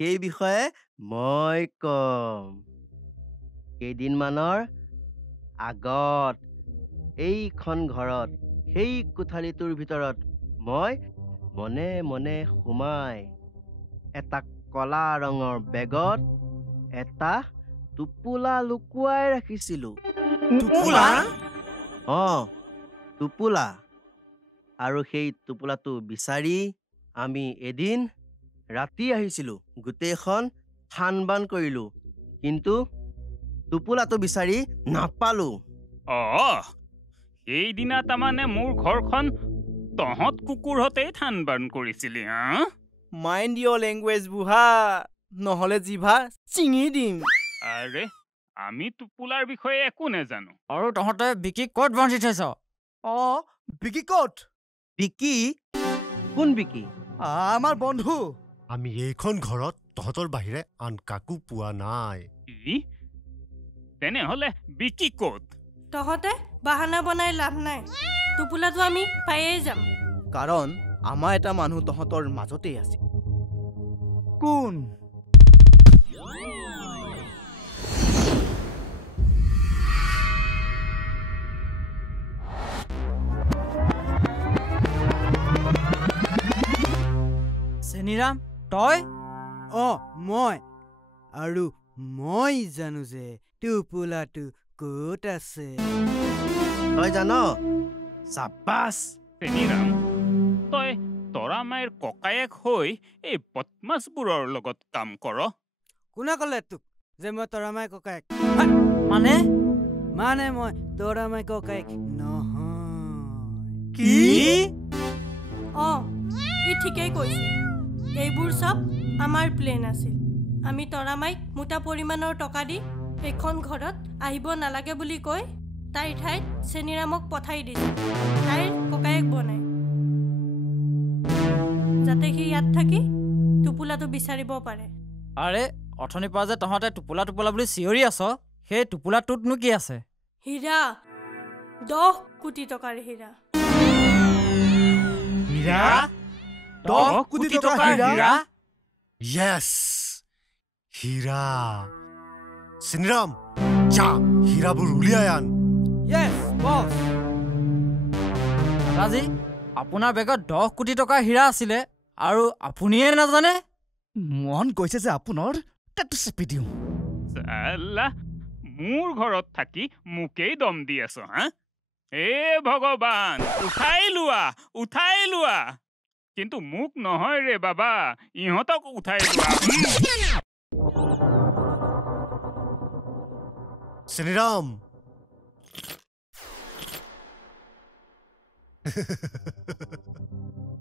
সেই বিষয়ে মই কম কেইদিনমানৰ আগত এইখন ঘৰত সেই কোঠালিটোৰ ভিতৰত মই মনে মনে সোমাই এটা কলা ৰঙৰ বেগত এটা টোপোলা লুকুৱাই ৰাখিছিলোঁ টোপোলা আৰু সেই টোপোলাটো বিচাৰি আমি এদিন ৰাতি আহিছিলোঁ গোটেইখন থান-বান কৰিলোঁ কিন্তু টোপোলাটো বিচাৰি নাপালোঁ সেইদিনা তাৰমানে মোৰ ঘৰখন তহঁত কুকুৰহঁতেই থান-বান কৰিছিলি মাইণ্ড ইয়ৰ লেংগুৱেজ বুঢ়া নহ'লে জিভা চিঙি দিম আৰে আমি টোপোলাৰ বিষয়ে একো নেজানো আৰু তহঁতে বিকি ক'ত বান্ধি থৈছ বিকি ক'ত বিকি কোন বিকি আমাৰ বন্ধু আমি এইখন ঘৰত তহঁতৰ বাহিৰে আন কাকো পোৱা নাই তেনেহলে বিকি ক'ত তহঁতে বাহানা বনাই লাভ নাই টোপোলাটো আমি পায়েই যাম কাৰণ আমাৰ এটা মানুহ তহঁতৰ মাজতেই আছে কোন চেনিৰাম তই মই আৰু মই জানো যে টোপোলাটো ক'ত আছে তই জান চাবাস চেনিৰাম তই তৰামাইৰ ককায়েক হৈ এই বদমাছবোৰৰ লগত কাম কৰ কোনে ক'লে তোক যে মই তৰামাই ককায়েক মানে মই তৰামাই ককায়েক নহয় কি ই ঠিকেই কৈছে এইবোৰ চব আমাৰ প্লেন আছিল আমি তৰামাইক মোটা পৰিমাণৰ টকা দি এখন ঘৰত আহিব নালাগে বুলি কৈ তাইৰ ঠাইত চেনিৰামক পঠাই দিছিল তাইৰ ককায়েক বনাই যাতে সি ইয়াত থাকি টোপোলাটো বিচাৰিব পাৰে আৰে অথনিৰ পৰা যে তহঁতে টোপোলা বুলি চিঞৰি আছ সেই টোপোলাটোতনো কি আছে হীৰা 10 কোটি টকাৰ হীৰা 10 কোটি টকাৰ হীৰা Yes! হীৰা চেনিৰাম যা হীৰাবোৰ উলিয়াই আন Yes, boss! দাদাজী আপোনাৰ বেগত 10 কোটি টকাৰ হীৰা আছিলে আৰু আপুনিয়ে নাজানে মন কৈছে যে আপোনাৰ তাতো চেপি দিওঁ চালা মোৰ ঘৰত থাকি মোকেই দম দি আছ হে ভগৱান উঠাই লোৱা কিন্তু মোক নহয় ৰে বাবা ইহঁতক উঠাই লোৱা চেনিৰাম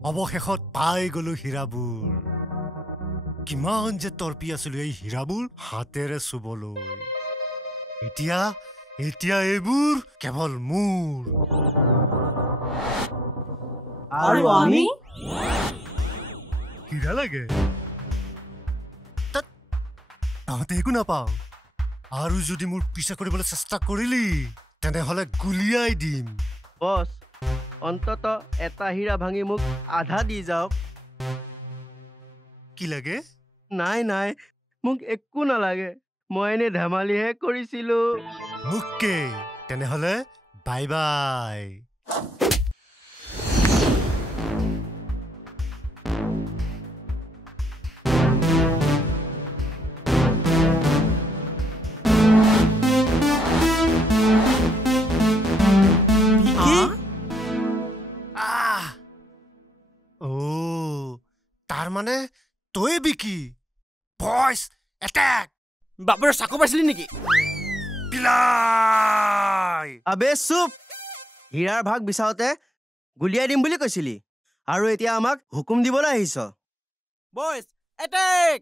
অৱশেষত পাই গলো হীৰাবোৰ কিমান যে তৰ্পি আছিলো এই হীৰাবোৰ হাতেৰে চুবলৈ এতিয়া এইবোৰ কেৱল মোৰ আৰু আমি হীৰা লাগে তহঁতে একো নাপাও আৰু যদি মোৰ পিছা কৰিবলৈ চেষ্টা কৰিলি তেনেহলে গুলিয়াই দিম বছ অন্তত এটা হীৰা ভাঙি মোক আধা দি যাওক কি লাগে নাই মোক একো নালাগে মই এনে ধেমালিহে কৰিছিলো মুকে তেনেহলে বাই বাই মানে তই বিকি ভয়েস অ্যাটাক বাপৰে চাকু পাইছিলি নেকি পিলাই আবে চুপ হীৰাৰ ভাগ বিচাওতে গুলিয়াই দিম বুলি কৈছিলি আৰু এতিয়া আমাক হুকুম দিবলৈ আহিছ বয়স অ্যাটাক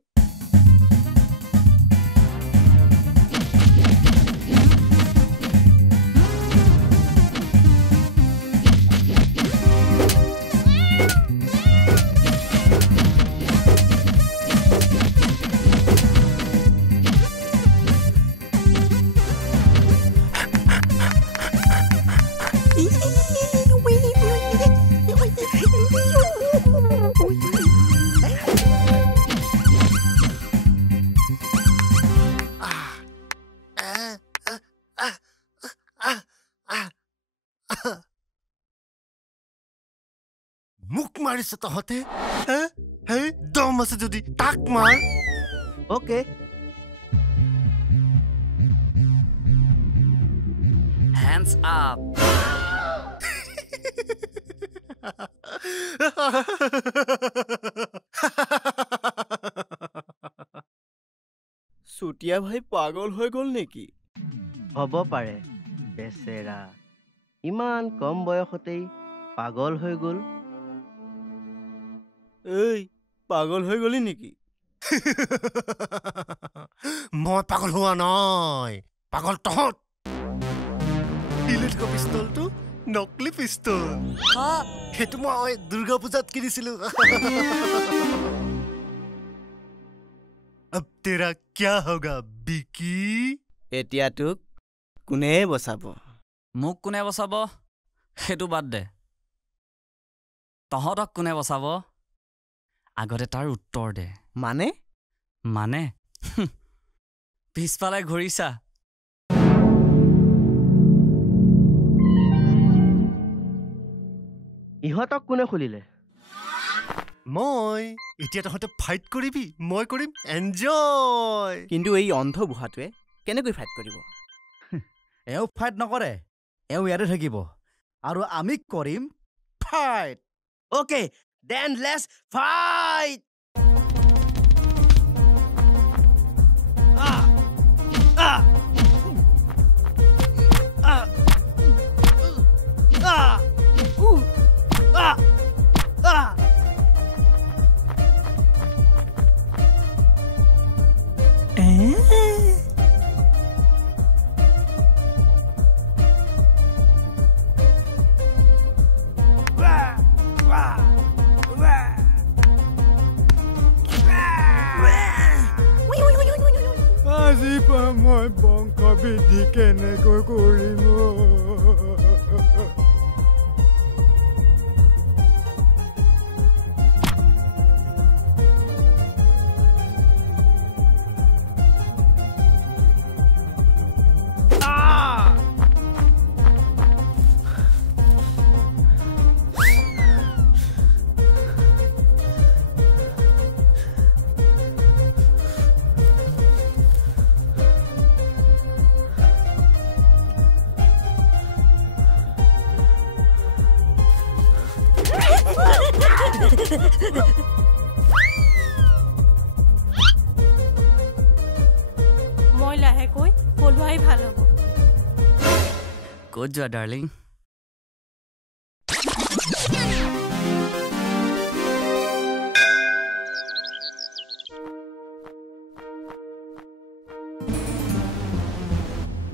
মুখ মাৰিছে তহঁতে হে দম আছে যদি তাক মাৰ ওকে হ্যান্ডস আপ চুটিয়া ভাই পাগল হৈ গ'ল নেকি হ'ব পাৰে বেচেৰা ইমান কম বয়সতেই পাগল হৈ গ'ল এই পাগল হৈ গলি নেকি মই পাগল হোৱা নাই পাগল তহঁত ইলেক্ট্ৰিক পিস্তলটো নকলি পিস্তল সেইটো মই দুৰ্গা পূজাত কিনিছিলো अब तेरा क्या होगा बिकी এতিয়া তোক কোনে বচাব মোক কোনে বচাব সেইটো বাদ দে তহঁতক কোনে বচাব আগতে তাৰ উত্তৰ দে মানে পিছফালে ঘূৰিছা ইহঁতক কোনে খুলিলে মই এতিয়া তহঁতে ফাইট কৰিবি মই কৰিম এনজয় কিন্তু এই অন্ধ বুঢ়াটোৱে কেনেকৈ ফাইট কৰিব এও ফাইট নকৰে এও ইয়াতে থাকিব আৰু আমি কৰিম fight okay then let's fight আজিপা মই বংশ বৃদ্ধি কেনেকৈ কৰিম মই লাহেকৈ পলোৱাই ভাল হ'ব ক'ত যোৱা ডাৰ্লিং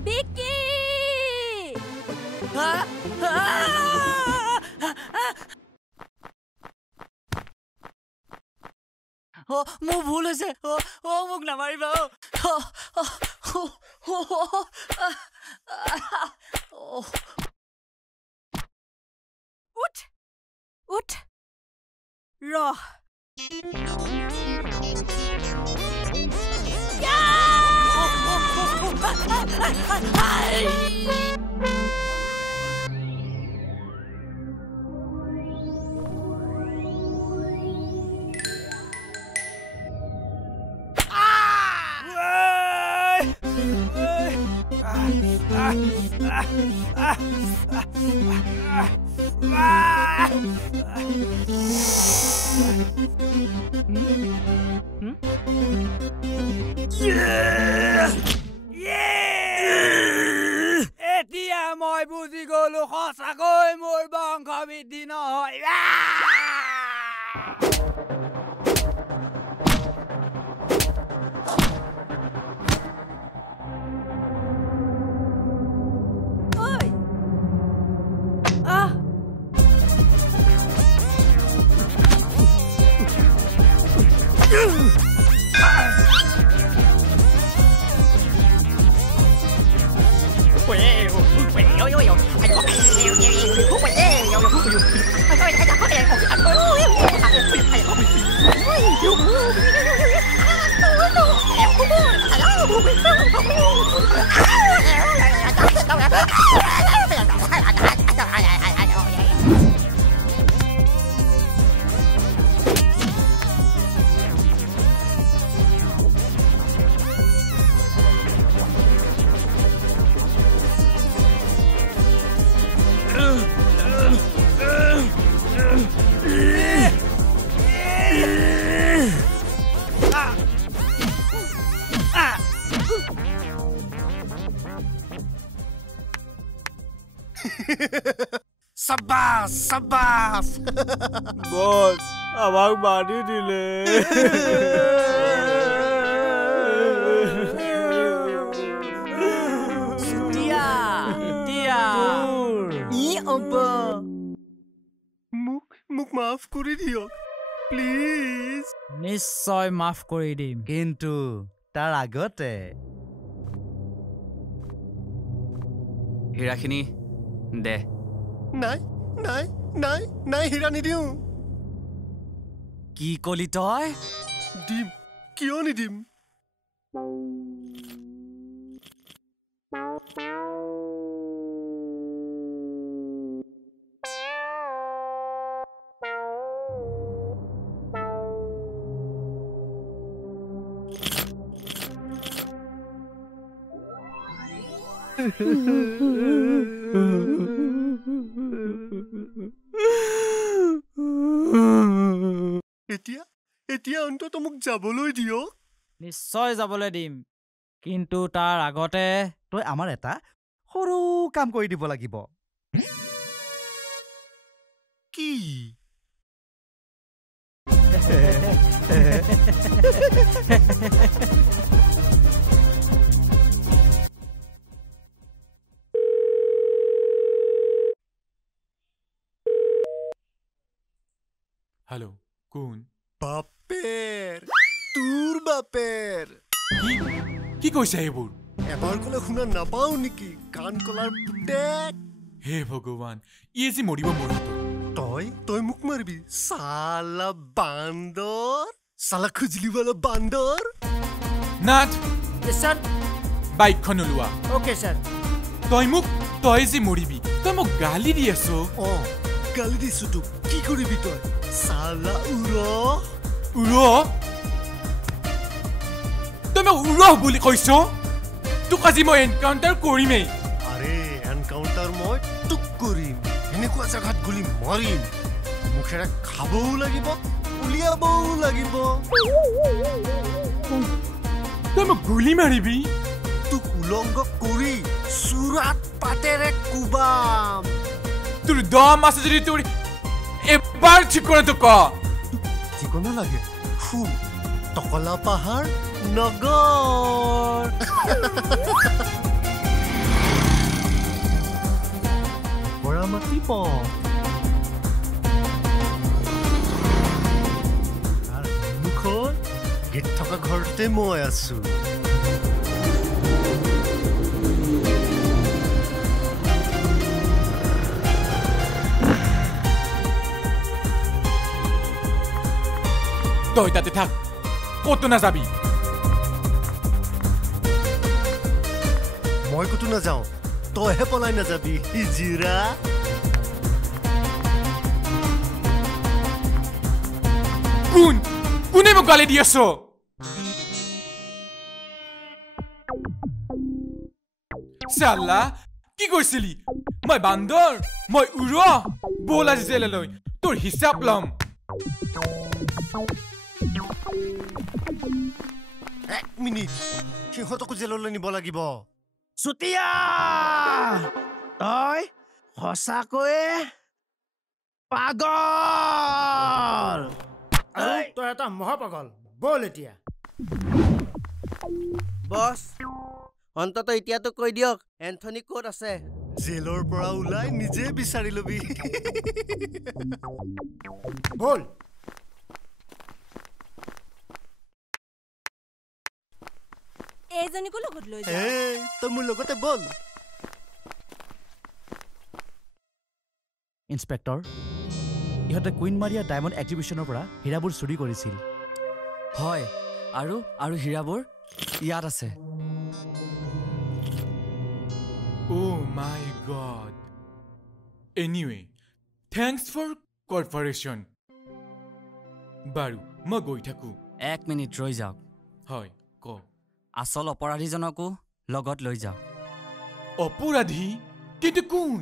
বিকি মোৰ ভুল হৈছে মোক নামাৰিবা উঠ উঠ ৰহ এতিয়া মই বুজি গলো সঁচাকৈ মোৰ বংশ বৃদ্ধি নহয় সাবাস সাবাস বস আমাক মাৰি দিলে মোক মাফ কৰি দিয়ক প্লিজ নিশ্চয় মাফ কৰি দিম কিন্তু তাৰ আগতে হীৰাখিনি দে নাই নাই নাই নাই হীৰা নিদিওঁ কি কলি তই দিম কিয় নিদিম এতিয়া অন্তত মোক যাবলৈ দিয়ক নিশ্চয় যাবলৈ দিম কিন্তু তাৰ আগতে তই আমাৰ এটা সৰু কাম কৰি দিব লাগিব কি हेलो কোন বাপেৰ তোৰ বাপেৰ কি কৈছে এইবোৰ এবাৰ কলে শুনা নাপাও নেকি কাণ কলাৰ পুতেক হে ভগৱান ই যে মৰিব মোৰ তই মোক মাৰিবি সালা বান্দৰ সালা খুজলিৱালা বান্দৰ নাট স্যাৰ বাইকখন ওলোৱা ওকে স্যাৰ তই যে মৰিবি তই মোক গালি দি আছ গালি দিছো তোক কি কৰিবি তই সালা উৰ তই মোক উৰ বুলি কৈছ তোক আজি মই এনকাউণ্টাৰ কৰিমেই আৰে এনকাউণ্টাৰ মই তোক কৰিম এনেকুৱা জাগাত গুলি মাৰিম মুখেৰে খাবও লাগিব উলিয়াবও লাগিব তই মোক গুলি মাৰিবি তোক উলংগ কৰি চুৰাত পাতেৰে কুবাম তোৰ দম আছে যদি তোৰ এবাৰ ঠিকনাটো ক ঠিকনা লাগে টকলা পাহাৰ নগৰ বৰা মাটি মুখত গীত থকা ঘৰতে মই আছো তই তাতে থাক ক'তো নাযাবি মই ক'তো নাযাওঁ তইহে পলাই নাযাবি হিজিৰা কোনে মোক গালি দি আছ চাল্লা কি কৈছিলি মই বান্দৰ মই উৰ বল আজি জেললৈ তোৰ হিচাপ ল'ম এক মিনিট সিহঁতকো জেললৈ নিব লাগিব চুতীয়া তই সঁচাকৈয়ে পাগল তই এটা মহাপাগল বল এতিয়া বছ অন্তত এতিয়াতো কৈ দিয়ক এন্থনী ক'ত আছে জেলৰ পৰা ওলাই নিজে বিচাৰি লবি বল এইজনীকো লগত লৈ যা তই মোৰ লগতে বল ইন্সপেক্টৰ ইহঁতে কুইন মাৰিয়া ডায়মণ্ড এক্সিবিশ্যনৰ পৰা হীৰাবোৰ চুৰি কৰিছিল হয় আৰু হীৰাবোৰ ইয়াত আছে Oh my God. Anyway, thanks for cooperation. বাৰু মই গৈ থাকোঁ 1 মিনিট ৰৈ যাওক হয় ক আচল অপৰাধীজনকো লগত লৈ যাওক অপৰাধী কিন্তু কোন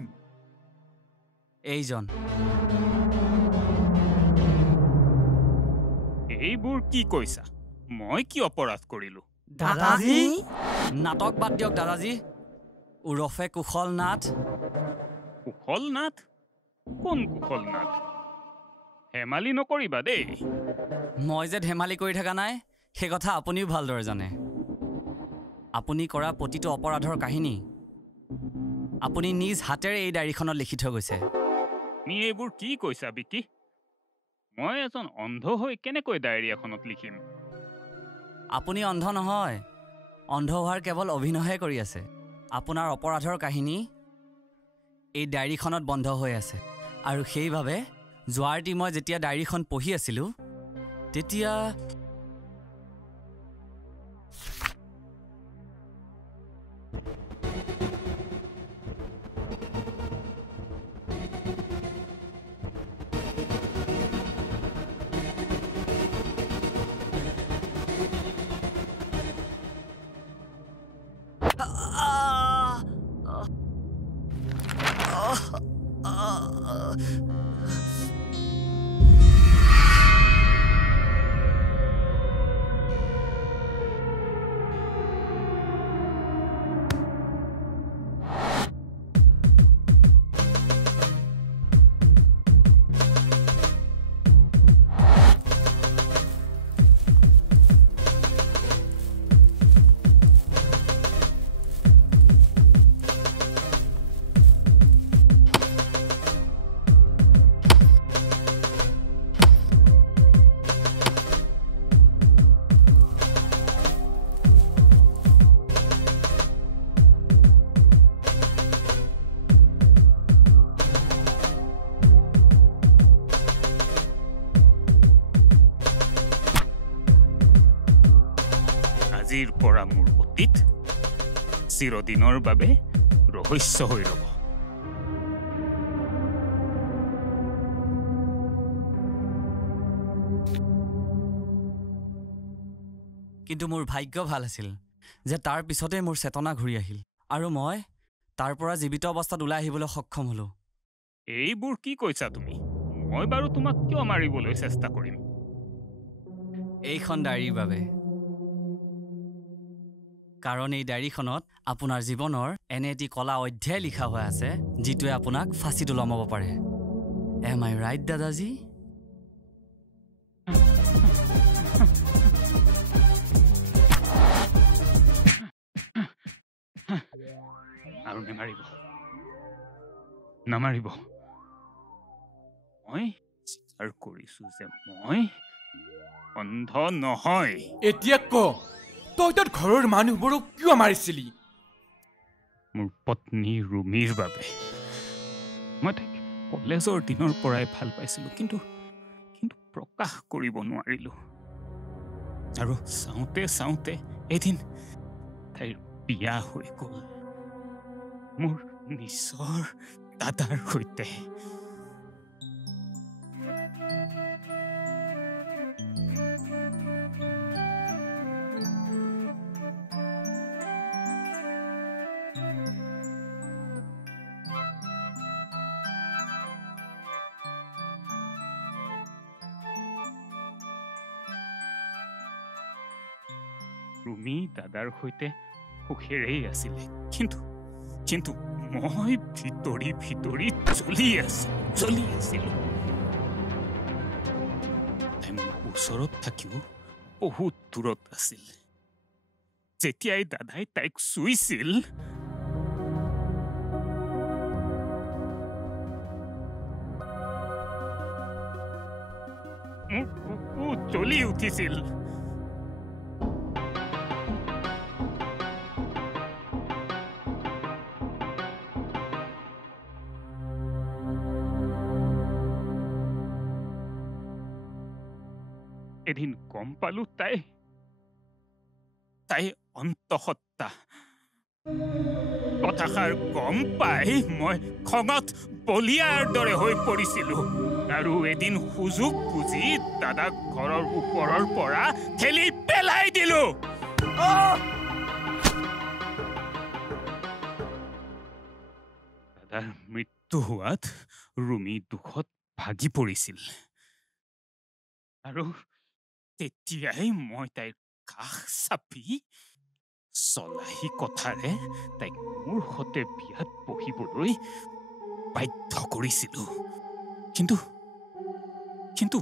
এইজন এইবোৰ কি কৈছা মই কি অপৰাধ কৰিলো দাদাজী নাটক বাদ দিয়ক দাদাজী উৰফে কুশল নাথ কোন কুশল নাথ হেমালি নকৰিবা দেই মই যে ধেমালি কৰি থকা নাই সেই কথা আপুনিও ভালদৰে জানে আপুনি কৰা প্ৰতিটো অপৰাধৰ কাহিনী আপুনি নিজ হাতেৰে এই ডায়েৰীখনত লিখি থৈ গৈছে তুমি এইবোৰ কি কৈছা বিকি মই এজন অন্ধ হৈ কেনেকৈ ডায়েৰী এখনত লিখিম আপুনি অন্ধ নহয় অন্ধ হোৱাৰ কেৱল অভিনয়হে কৰি আছে আপোনাৰ অপৰাধৰ কাহিনী এই ডায়েৰীখনত বন্ধ হৈ আছে আৰু সেইবাবে যোৱাৰ ৰাতি মই যেতিয়া ডায়েৰীখন পঢ়ি আছিলোঁ তেতিয়া আজিৰ পৰা মোৰ অতীত চিৰদিনৰ বাবে ৰহস্য হৈ ৰব কিন্তু মোৰ ভাগ্য ভাল আছিল যে তাৰ পিছতে মোৰ চেতনা ঘূৰি আহিল আৰু মই তাৰ পৰা জীৱিত অৱস্থাত ওলাই আহিবলৈ সক্ষম হলো এইবোৰ কি কৈছা তুমি মই বাৰু তোমাক কিয় মাৰিবলৈ চেষ্টা কৰিম এইখন ডায়েৰীৰ বাবে কাৰণ এই ডায়েৰীখনত আপোনাৰ জীৱনৰ এনে এটি কলা অধ্যায় লিখা হৈ আছে যিটোৱে আপোনাক ফাঁচিত ওলমাব পাৰে এম আই ৰাইট দাদাজী আৰু নামাৰিব মই স্বীকাৰ কৰিছো যে মই অন্ধ নহয় এতিয়া ক তই তোৰ ঘৰৰ মানুহবোৰক কিয় মাৰিছিলি মোৰ পত্নী ৰুমিৰ বাবে মই তাইক কলেজৰ দিনৰ পৰাই ভাল পাইছিলোঁ কিন্তু প্ৰকাশ কৰিব নোৱাৰিলোঁ আৰু চাওঁতে এদিন তাইৰ বিয়া হৈ গ'ল মোৰ নিজৰ দাদাৰ সৈতে ৰুমি দাদাৰ সৈতে সুখেৰেই আছিলে, কিন্তু মই ভিতৰি জ্বলি আছিলো। তাই মোৰ ওচৰত থাকিও বহুত দূৰত আছিল। যেতিয়াই দাদাই তাইক চুইছিল, মোৰ বুকু জ্বলি উঠিছিল। এদিন গম পালো তাই অন্তঃসত্ত্বা। কথাষাৰ গম পাই মই খঙত বলিয়াৰ দৰে হৈ পৰিছিলো আৰু এদিন সুযোগ বুজি দাদাক ঘৰৰ ওপৰৰ পৰা ঠেলি পেলাই দিলো। দাদাৰ মৃত্যু হোৱাত ৰুমি দুখত ভাগি পৰিছিল আৰু তেতিয়াই মই তাইৰ কাষ চাপি চলাহী কথাৰে তাইক মোৰ সতে বিয়াত বহিবলৈ বাধ্য কৰিছিলো। কিন্তু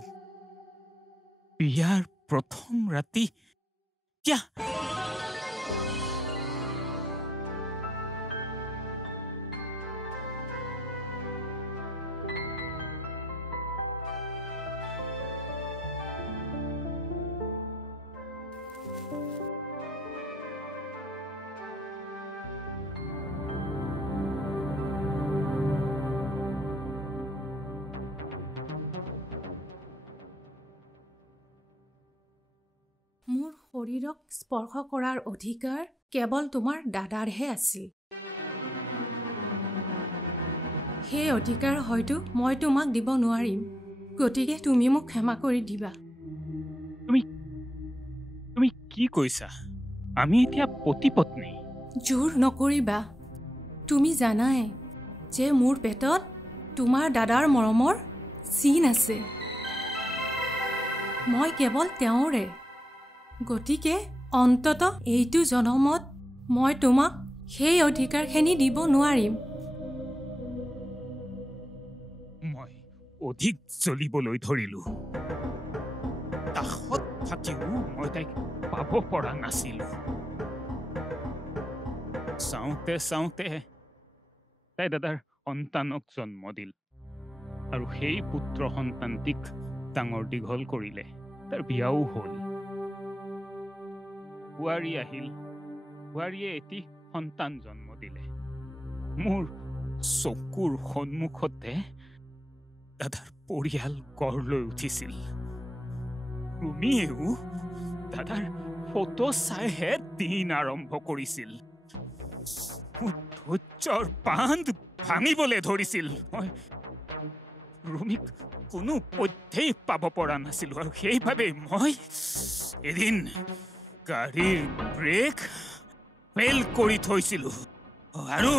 বিয়াৰ প্ৰথম ৰাতি মোৰ শৰীৰক স্পৰ্শ কৰাৰ অধিকাৰ কেৱল তোমাৰ দাদাৰহে আছিল। সেই অধিকাৰ হয়তো মই তোমাক দিব নোৱাৰিম, গতিকে তুমি মোক ক্ষমা কৰি দিবা। তুমি কি কৈছা? আমি এতিয়া পতি পত্নী। জোৰ নকৰিবা। তুমি জানাই যে মোৰ পেটত তোমাৰ দাদাৰ মৰমৰ চিন আছে। মই কেৱল তেওঁৰে। গতিকে অন্তত এইটো জনমত মই তোমাক সেই অধিকাৰখিনি দিব নোৱাৰিম। মই অধিক জ্বলিবলৈ ধৰিলো। কাষত থাকিও মই তাইক পাব পৰা নাছিলো। চাওঁতে তাই দাদাৰ সন্তানক জন্ম দিল আৰু সেই পুত্ৰ সন্তানটিক ডাঙৰ দীঘল কৰিলে। তাৰ বিয়াও হ'ল। বোৱাৰী আহিল। বোৱাৰীয়ে এটি সন্তান জন্ম দিলে। মোৰ চকুৰ সন্মুখতে দাদাৰ পৰিয়াল গঢ় লৈ উঠিছিল। ৰুমিয়েও দাদাৰ ফটো চাইহে দিন আৰম্ভ কৰিছিল। মোৰ ধৈৰ্যৰ বান্ধ ভাঙিবলৈ ধৰিছিল। মই ৰুমিক কোনো পধ্যেই পাব পৰা নাছিলো আৰু সেইবাবে মই এদিন গাড়ীৰ ব্ৰেক ফেইল কৰি থৈছিলো আৰু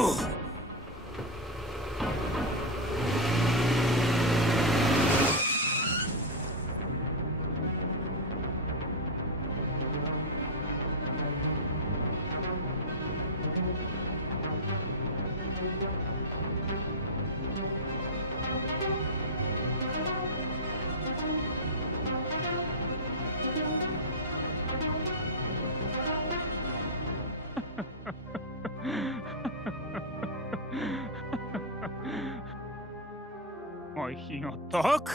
মই সিহঁতক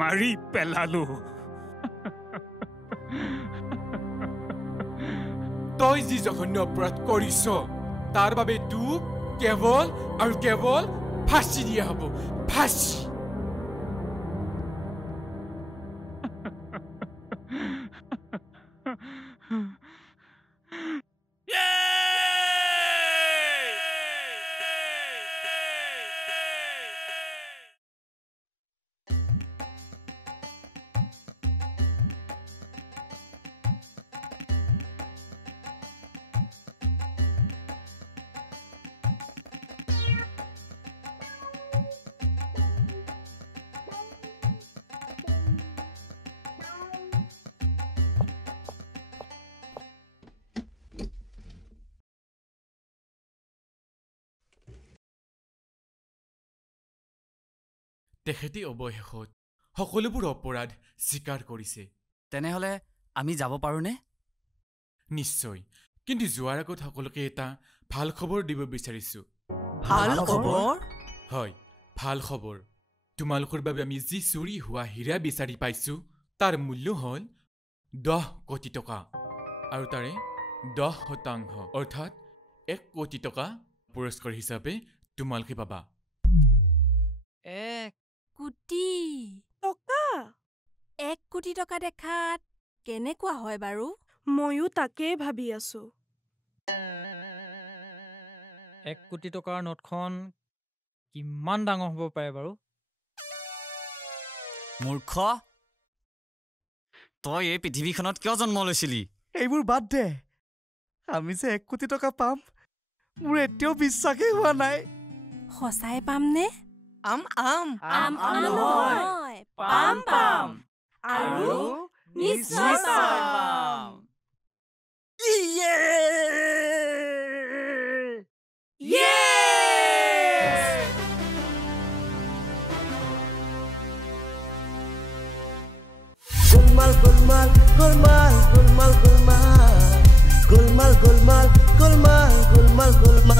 মাৰি পেলালো। তই যি জঘন্য অপৰাধ কৰিছ তাৰ বাবে তোক কেৱল আৰু কেৱল ফাঁচি দিয়া হ'ব। ফাঁচি। তেখেতে অৱশেষত সকলোবোৰ অপৰাধ স্বীকাৰ কৰিছে। তেনেহ'লে আমি যাব পাৰোঁনে? নিশ্চয়, কিন্তু যোৱাৰ আগত সকলোকে এটা ভাল খবৰ দিব বিচাৰিছোঁ। ভাল খবৰ? হয়, ভাল খবৰ। তোমালোকৰ বাবে আমি যি চুৰি হোৱা হীৰা বিচাৰি পাইছোঁ তাৰ মূল্য হ'ল 10 কোটি টকা আৰু তাৰে 10% অৰ্থাৎ 1 কোটি টকা পুৰস্কাৰ হিচাপে তোমালোকে পাবা। 1 কোটি টকা? 1 কোটি টকা দেখাত কেনেকুৱা হয় বাৰু? ময়ো তাকেই ভাবি আছো। 1 কোটি টকাৰ নোটখন কিমান ডাঙৰ হ'ব পাৰে বাৰু? মূৰ্খ, তই এই পৃথিৱীখনত কিয় জন্ম লৈছিলি? এইবোৰ বাদ দে। আমি যে 1 কোটি টকা পাম মোৰ এতিয়াও বিশ্বাসেই হোৱা নাই। সঁচাই পামনে? নহয়, পাম আৰু নিশ্চয় পাম। Gulmal, gulmal, gulmal, gulmal, gulmal, gulmal, gulmal, gulmal, gulmal, gulmal.